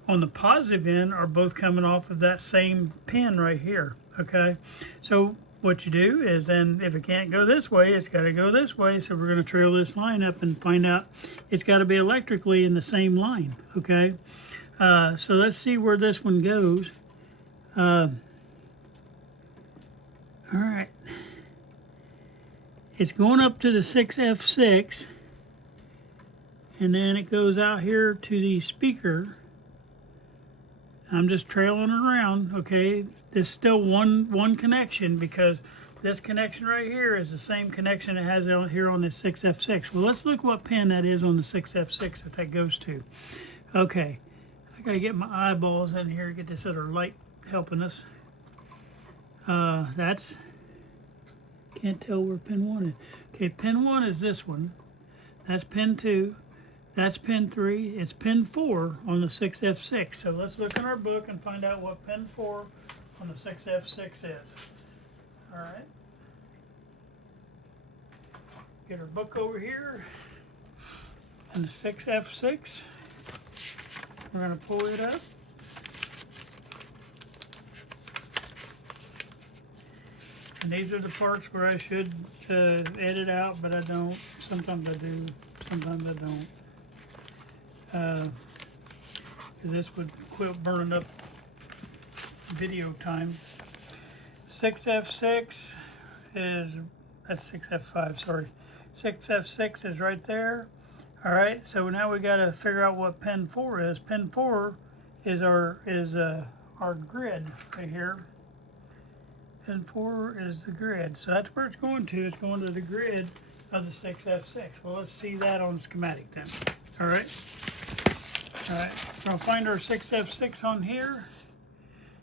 on the positive end are both coming off of that same pin right here, okay? So what you do is then, if it can't go this way, it's got to go this way. So we're going to trail this line up and find out it's got to be electrically in the same line, okay? So let's see where this one goes. All right. It's going up to the 6F6, and then it goes out here to the speaker. I'm just trailing it around, okay? There's still one connection, because this connection right here is the same connection it has out here on this 6F6. Well, let's look what pin that is on the 6F6 that goes to. Okay, I Gotta get my eyeballs in here, get this other light helping us. That's, can't tell where pin 1 is. Okay, pin 1 is this one. That's pin 2. That's pin 3. It's pin 4 on the 6F6. So let's look in our book and find out what pin 4 on the 6F6 is. All right. Get our book over here. And the 6F6. We're going to pull it up. And these are the parts where I should edit out, but I don't. Sometimes I do, sometimes I don't. Because this would quit burning up video time. 6F6 is, that's 6F5, sorry. 6F6 is right there. All right, so now we got to figure out what pin 4 is. Pin 4 is our grid right here. Pin 4 is the grid. So that's where it's going to. It's going to the grid of the 6F6. Well, let's see that on the schematic then. All right. All right. We're going to find our 6F6 on here.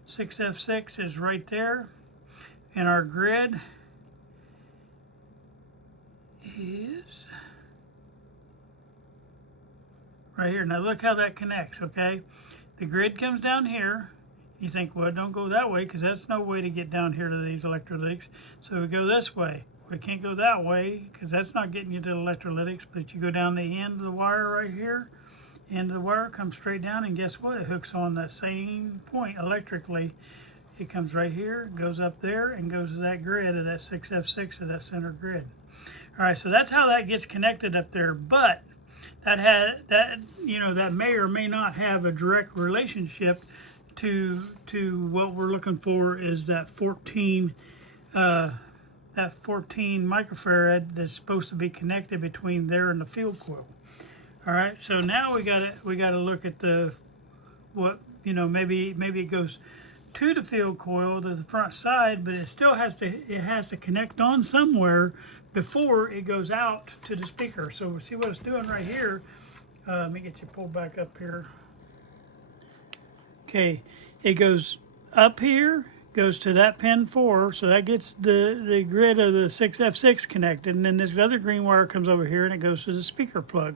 6F6 is right there. And our grid is right here. Now look how that connects, okay? The grid comes down here. You think, well, don't go that way because that's no way to get down here to these electrolytics. So we go this way. We can't go that way because that's not getting you to the electrolytics, but you go down the end of the wire right here. End of the wire comes straight down, and guess what? It hooks on that same point electrically. It comes right here, goes up there, and goes to that grid of that 6F6 of that center grid. All right, so that's how that gets connected up there. But that may or may not have a direct relationship to what we're looking for is that 14 microfarad that's supposed to be connected between there and the field coil. All right, so now we got to look at maybe it goes to the field coil to the front side, but it still has to connect on somewhere before it goes out to the speaker. So we'll see what it's doing right here. Let me get you pulled back up here. Okay, it goes up here, goes to that pin 4, so that gets the grid of the 6F6 connected, and then this other green wire comes over here and it goes to the speaker plug.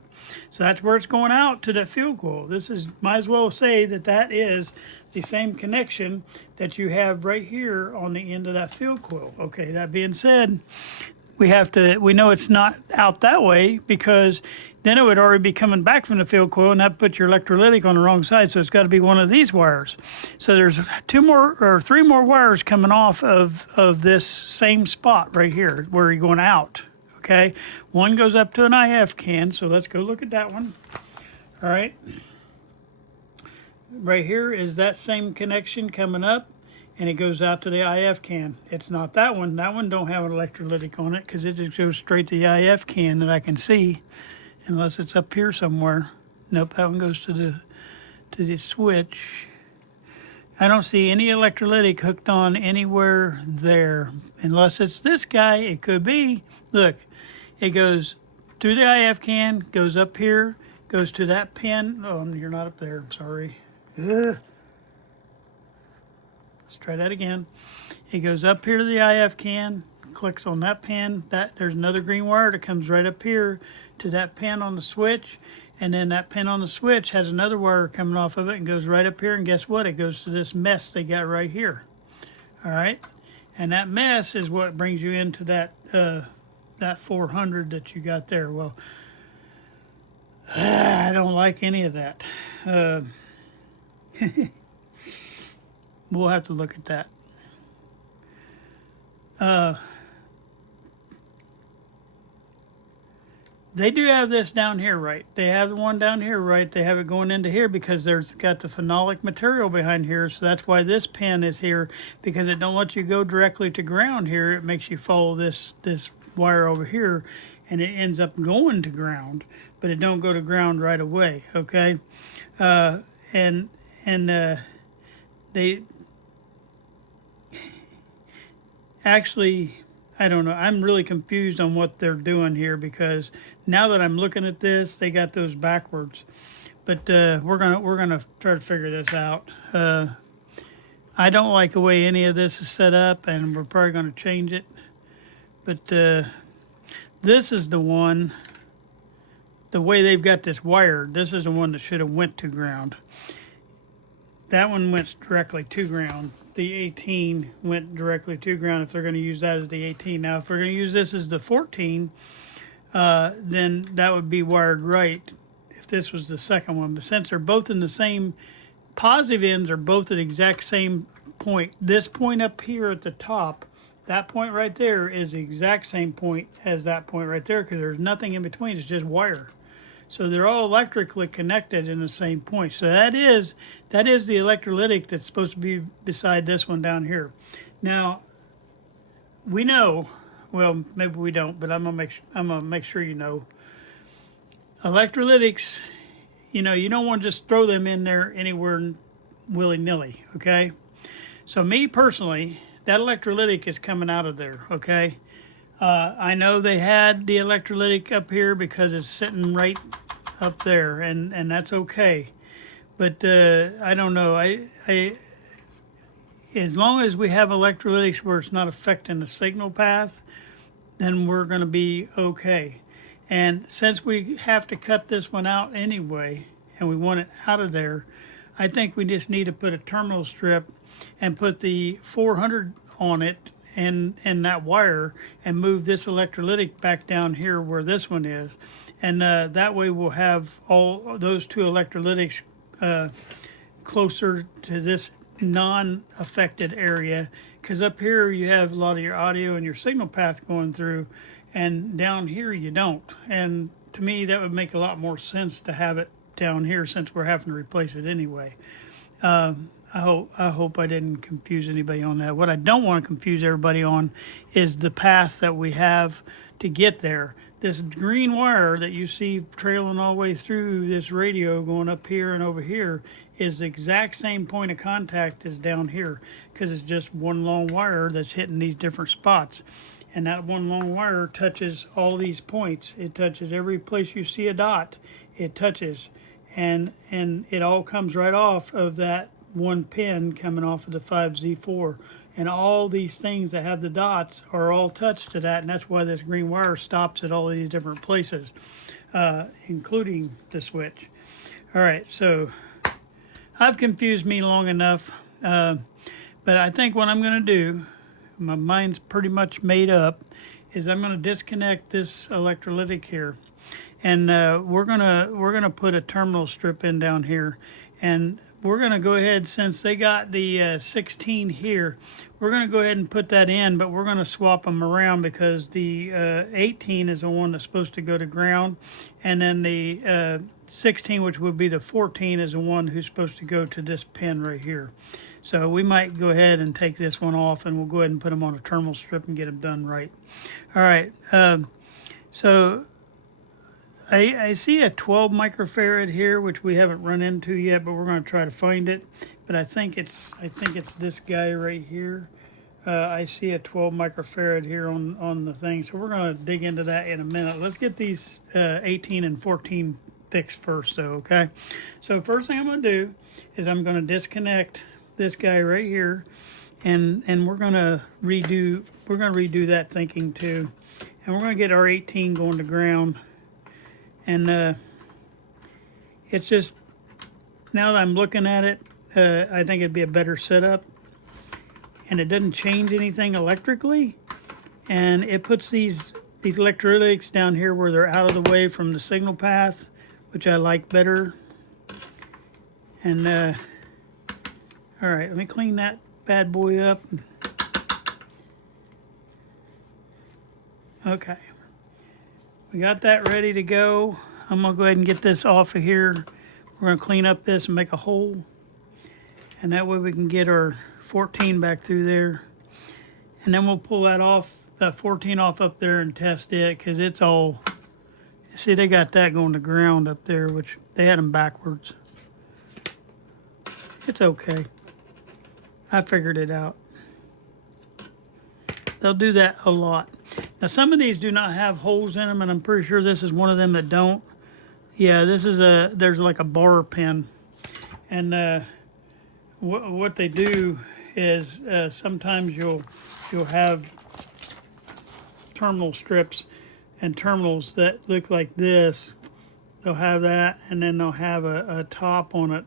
So that's where it's going out to that field coil. This is, might as well say that is the same connection that you have right here on the end of that field coil. Okay, that being said, we know it's not out that way because then it would already be coming back from the field coil, and that puts your electrolytic on the wrong side, so it's got to be one of these wires. So there's 3 more wires coming off of this same spot right here where you're going out, okay? One goes up to an IF can, so let's go look at that one. All right. Right here is that same connection coming up, and it goes out to the IF can. It's not that one. That one don't have an electrolytic on it because it just goes straight to the IF can that I can see, unless it's up here somewhere. Nope, that one goes to the switch. I don't see any electrolytic hooked on anywhere there, unless it's this guy. It could be. Look, it goes through the IF can, goes up here, goes to that pin. Oh, you're not up there. I'm sorry. Ugh. Let's try that again. It goes up here to the IF can, clicks on that pin. There's another green wire that comes right up here to that pin on the switch, and then that pin on the switch has another wire coming off of it and goes right up here, and guess what? It goes to this mess they got right here. All right, and that mess is what brings you into that 400 that you got there. Well, I don't like any of that. We'll have to look at that. They do have this down here right. They have the one down here right. They have it going into here because there's got the phenolic material behind here. So that's why this pin is here, because it don't let you go directly to ground here. It makes you follow this wire over here, and it ends up going to ground, but it don't go to ground right away. Okay, they actually, I don't know. I'm really confused on what they're doing here, because now that I'm looking at this, they got those backwards. but we're gonna try to figure this out. I don't like the way any of this is set up, and we're probably gonna change it. But this is the one. The way they've got this wired, this is the one that should have went to ground. That one went directly to ground. The 18 went directly to ground if they're going to use that as the 18. Now, if we're going to use this as the 14, then that would be wired right if this was the second one. But since they're both in the same, positive ends are both at the exact same point. This point up here at the top, that point right there is the exact same point as that point right there, because there's nothing in between. It's just wire. So they're all electrically connected in the same point. So that is the electrolytic that's supposed to be beside this one down here. Now, we know, well, maybe we don't, but I'm gonna make sure you know. Electrolytics, you know, you don't want to just throw them in there anywhere willy-nilly, okay? So me personally, that electrolytic is coming out of there, okay? I know they had the electrolytic up here because it's sitting right up there, and that's okay. But I don't know. I as long as we have electrolytics where it's not affecting the signal path, then we're going to be okay. And since we have to cut this one out anyway, and we want it out of there, I think we just need to put a terminal strip and put the 400 on it and that wire, and move this electrolytic back down here where this one is, and that way we'll have all those two electrolytics closer to this non-affected area, because up here you have a lot of your audio and your signal path going through, and down here you don't. And to me that would make a lot more sense to have it down here, since we're having to replace it anyway. I hope I didn't confuse anybody on that. What I don't want to confuse everybody on is the path that we have to get there. This green wire that you see trailing all the way through this radio going up here and over here is the exact same point of contact as down here, because it's just one long wire that's hitting these different spots. And that one long wire touches all these points. It touches every place you see a dot. It touches, and it all comes right off of that one pin coming off of the 5Z4, and all these things that have the dots are all touched to that, and that's why this green wire stops at all these different places, including the switch. All right, so I've confused me long enough, but I think what I'm going to do, my mind's pretty much made up, is I'm going to disconnect this electrolytic here, and we're gonna put a terminal strip in down here, and we're going to go ahead, since they got the 16 here, we're going to go ahead and put that in, but we're going to swap them around, because the 18 is the one that's supposed to go to ground, and then the 16, which would be the 14, is the one who's supposed to go to this pin right here. So we might go ahead and take this one off, and we'll go ahead and put them on a terminal strip and get them done right. All right, so I see a 12 microfarad here, which we haven't run into yet, but we're going to try to find it. But I think it's this guy right here. I see a 12 microfarad here on the thing, so we're going to dig into that in a minute. Let's get these 18 and 14 fixed first, though. Okay. So first thing I'm going to do is I'm going to disconnect this guy right here, and we're going to redo that thinking too, and we're going to get our 18 going to ground. And it's just, now that I'm looking at it, I think it'd be a better setup. And it doesn't change anything electrically. And it puts these electrolytics down here where they're out of the way from the signal path, which I like better. And, all right, let me clean that bad boy up. Okay. We got that ready to go. I'm going to go ahead and get this off of here. We're going to clean up this and make a hole. And that way we can get our 14 back through there. And then we'll pull that 14 off up there and test it, because it's all, see, they got that going to ground up there, which they had them backwards. It's okay. I figured it out. They'll do that a lot. Now, some of these do not have holes in them, and I'm pretty sure this is one of them that don't. Yeah, this is there's like a bar pin. And what they do is sometimes you'll have terminal strips and terminals that look like this. They'll have that, and then they'll have a top on it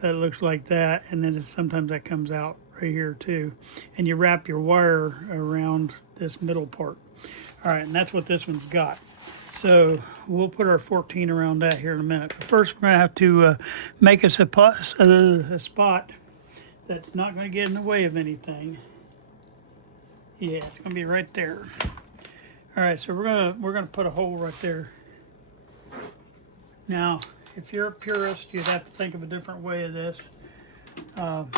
that looks like that, and then sometimes that comes out right here too. And you wrap your wire around this middle part. All right, and that's what this one's got. So we'll put our 14 around that here in a minute. But first, we're going to have to make us a spot that's not going to get in the way of anything. Yeah, it's going to be right there. All right, so we're gonna put a hole right there. Now, if you're a purist, you'd have to think of a different way of this. I'm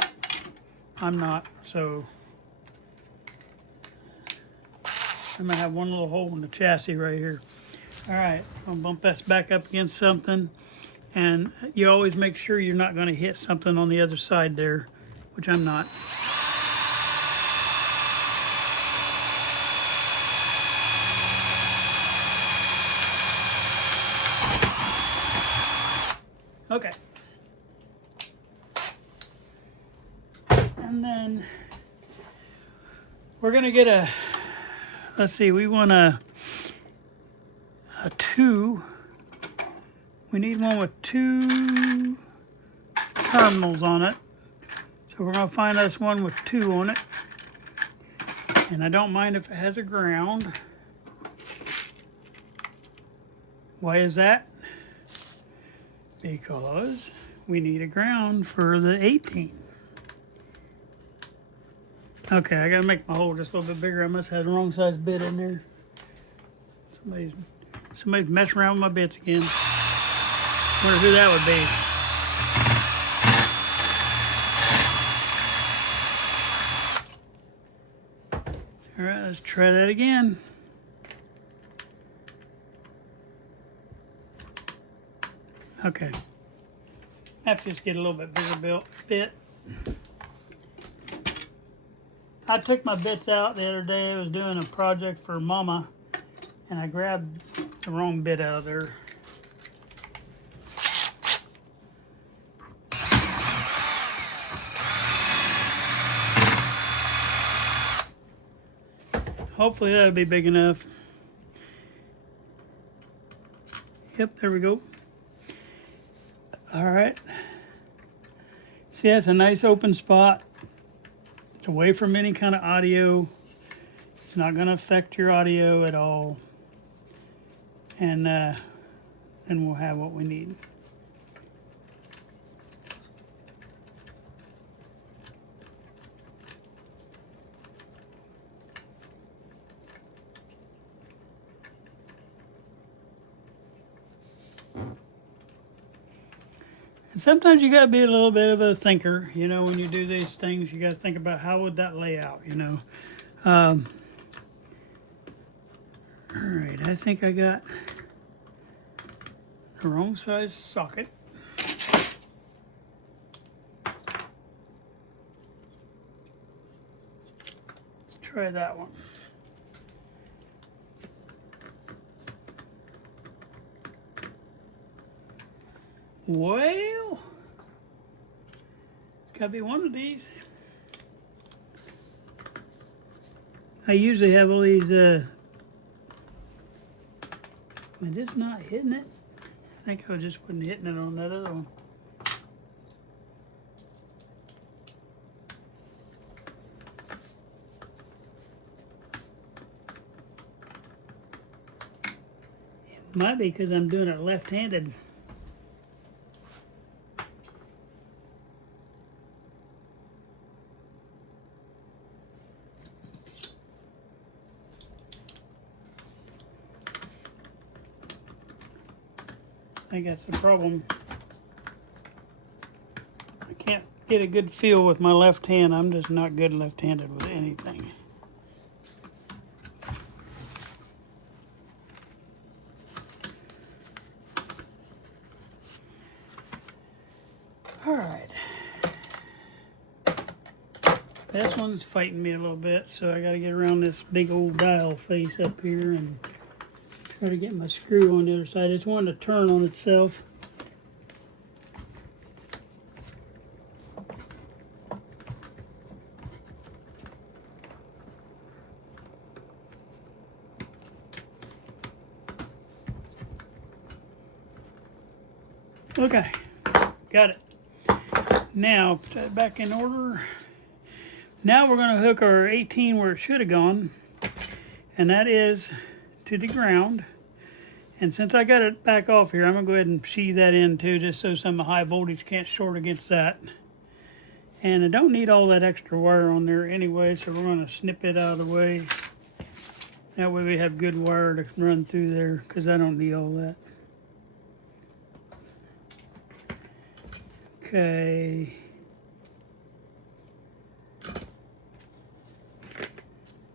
not, so I'm gonna have one little hole in the chassis right here. All right, I'm gonna bump this back up against something, and you always make sure you're not gonna hit something on the other side there, which I'm not. Okay. And then we're gonna get let's see, we want a 2. We need one with 2 terminals on it. So we're gonna find us one with 2 on it. And I don't mind if it has a ground. Why is that? Because we need a ground for the 18. Okay, I gotta make my hole just a little bit bigger. I must have the wrong size bit in there. Somebody's messing around with my bits again. Wonder who that would be. All right, let's try that again. Okay. I have to just get a little bit bigger bit. I took my bits out the other day. I was doing a project for Mama, and I grabbed the wrong bit out of there. Hopefully that'll be big enough. Yep, there we go. All right. See, that's a nice open spot. It's away from any kind of audio. It's not going to affect your audio at all. And then we'll have what we need. And sometimes you got to be a little bit of a thinker, you know, when you do these things. You got to think about how would that lay out, you know. All right, I think I got the wrong size socket. Let's try that one. Well, it's gotta be one of these. I usually have all these, am I just not hitting it? I think I just wasn't hitting it on that other one. It might be because I'm doing it left-handed. I think that's the problem. I can't get a good feel with my left hand. I'm just not good left-handed with anything. All right. This one's fighting me a little bit, so I got to get around this big old dial face up here and Try to get my screw on the other side. It's wanting to turn on itself. Okay, got it. Now, put that back in order. Now we're going to hook our 18 where it should have gone, and that is to the ground. And since I got it back off here, I'm going to go ahead and sheathe that in too, just so some of the high voltage can't short against that. And I don't need all that extra wire on there anyway, so we're going to snip it out of the way. That way we have good wire to run through there, because I don't need all that. Okay.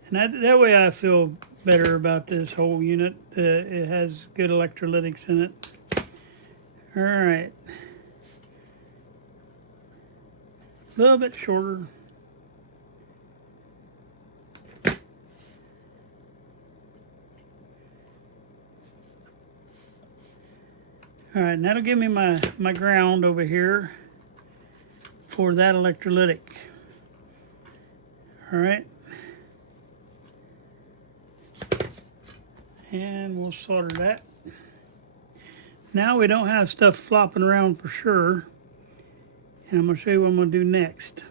And that way I feel better about this whole unit. It has good electrolytics in it. All right. A little bit shorter. All right, and that'll give me my ground over here for that electrolytic. All right. And we'll solder that. Now we don't have stuff flopping around for sure. And I'm going to show you what I'm going to do next.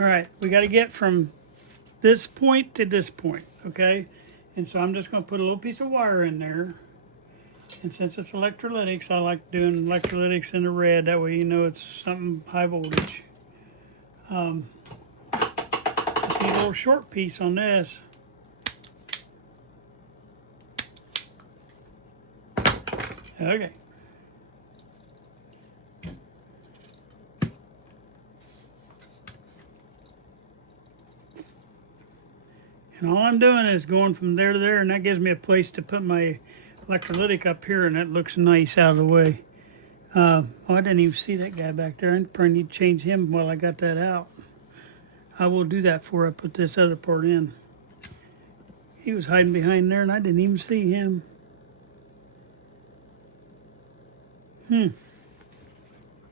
All right, we got to get from this point to this point, okay? And so I'm just going to put a little piece of wire in there. And since it's electrolytics, I like doing electrolytics in the red. That way you know it's something high voltage. Just need a little short piece on this. Okay. And all I'm doing is going from there to there, and that gives me a place to put my electrolytic up here, and that looks nice out of the way. Oh, I didn't even see that guy back there. I probably need to change him while I got that out. I will do that before I put this other part in. He was hiding behind there, and I didn't even see him. If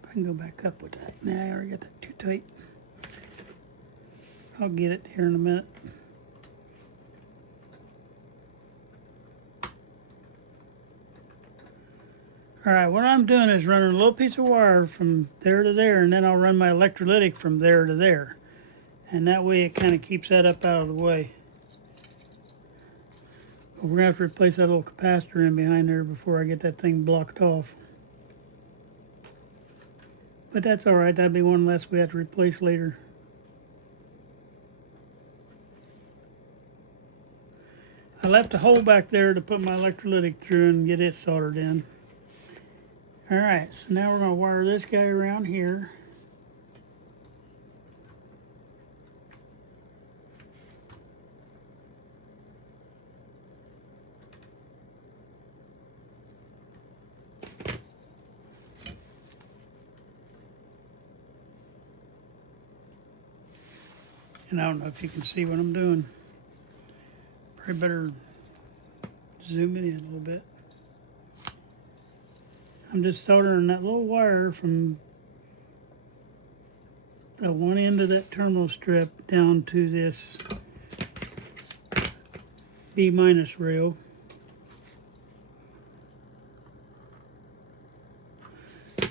I can go back up with that. Nah, I already got that too tight. I'll get it here in a minute. All right, what I'm doing is running a little piece of wire from there to there, and then I'll run my electrolytic from there to there. And that way it kind of keeps that up out of the way. But we're going to have to replace that little capacitor in behind there before I get that thing blocked off. But that's all right. That'd be one less we have to replace later. I left a hole back there to put my electrolytic through and get it soldered in. All right, so now we're going to wire this guy around here. And I don't know if you can see what I'm doing. Probably better zoom in a little bit. I'm just soldering that little wire from the one end of that terminal strip down to this B- rail.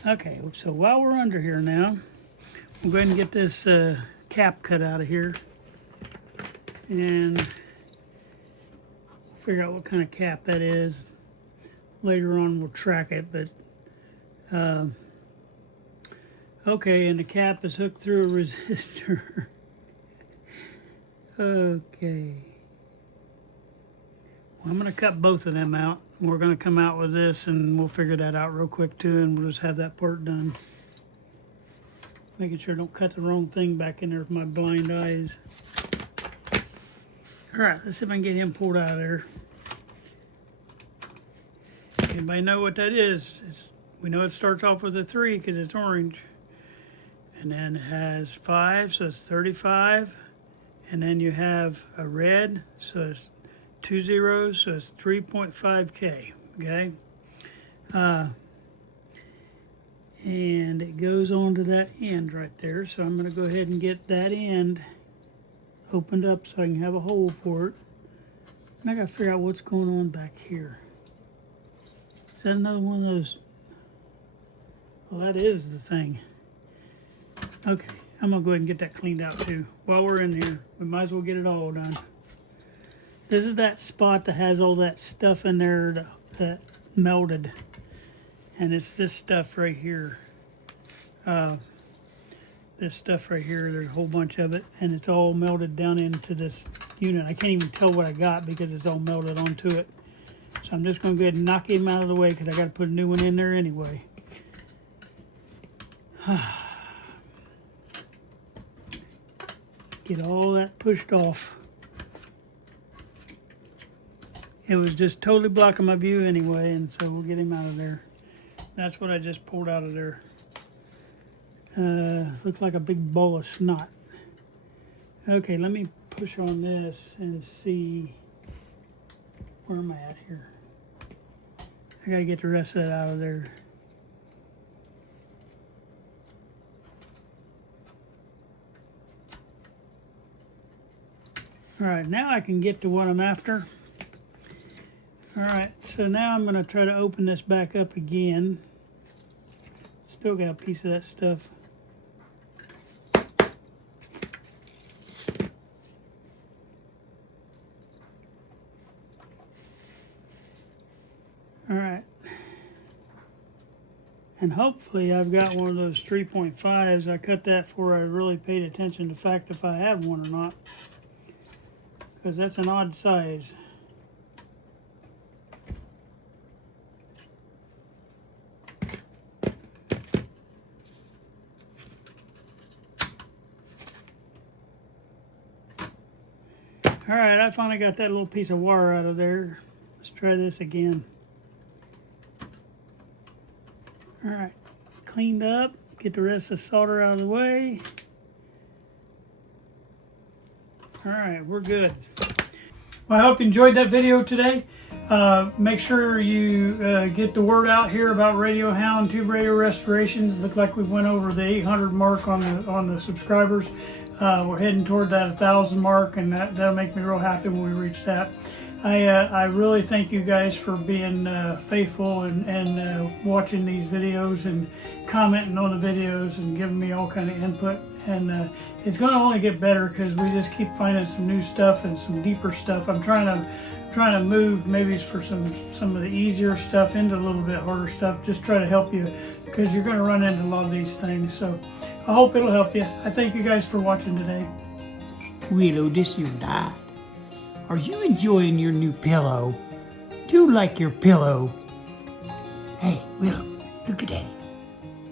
Okay, so while we're under here now, we'll go ahead and get this cap cut out of here, and figure out what kind of cap that is. Later on we'll track it, but okay, and the cap is hooked through a resistor. Okay. Well, I'm going to cut both of them out. We're going to come out with this, and we'll figure that out real quick too, and we'll just have that part done. Making sure I don't cut the wrong thing back in there with my blind eyes. All right, let's see if I can get him pulled out of there. Anybody know what that is? We know it starts off with a 3 because it's orange. And then it has 5, so it's 35. And then you have a red, so it's 2 zeros, so it's 3.5K, okay? And it goes on to that end right there, so I'm going to go ahead and get that end opened up so I can have a hole for it. And I got to figure out what's going on back here. Is that another one of those? Well, that is the thing. Okay, I'm going to go ahead and get that cleaned out too. While we're in here, we might as well get it all done. This is that spot that has all that stuff in there that melted. And it's this stuff right here. This stuff right here, there's a whole bunch of it. And it's all melted down into this unit. I can't even tell what I got because it's all melted onto it. So I'm just going to go ahead and knock him out of the way because I got to put a new one in there anyway. Get all that pushed off. It was just totally blocking my view anyway, and so we'll get him out of there. That's what I just pulled out of there. Looks like a big ball of snot. Okay, let me push on this and see where am I at here. I gotta get the rest of that out of there. All right, now I can get to what I'm after. All right, so now I'm gonna try to open this back up again. Still got a piece of that stuff. All right. And hopefully I've got one of those 3.5s. I cut that before I really paid attention to the fact if I have one or not. Because that's an odd size. All right, I finally got that little piece of wire out of there. Let's try this again. All right, cleaned up, get the rest of the solder out of the way. All right, we're good. Well, I hope you enjoyed that video today. Make sure you get the word out here about Radio Hound Tube Radio Restorations. Look like we went over the 800 mark on the subscribers. We're heading toward that 1,000 mark, and that'll make me real happy when we reach that. I really thank you guys for being faithful and watching these videos and commenting on the videos and giving me all kind of input. And it's going to only get better because we just keep finding some new stuff and some deeper stuff. I'm trying to move maybe for some of the easier stuff into a little bit harder stuff. Just try to help you because you're going to run into a lot of these things. So I hope it'll help you. I thank you guys for watching today. Willow, this your dad. Are you enjoying your new pillow? Do you like your pillow? Hey, Willow, look at that.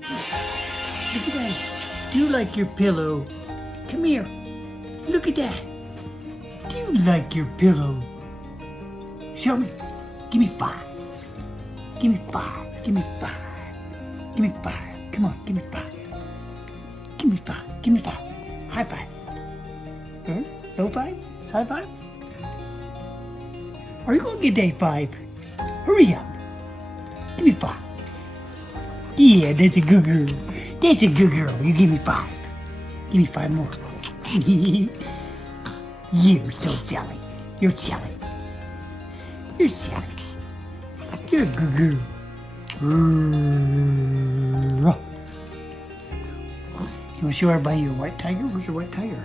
Look at that. Do you like your pillow? Come here. Look at that. Do you like your pillow? Show me. Give me 5. Give me 5. Give me 5. Give me 5. Come on, give me 5. Give me 5. Give me 5. High 5. Huh? Low 5? High 5? Are you gonna get day 5? Hurry up. Give me 5. Yeah, that's a good girl. That's a good girl. You give me 5. Give me 5 more. You're so silly. You're silly. You're silly. You're a good girl. You wanna show everybody your white tiger? Where's your white tiger?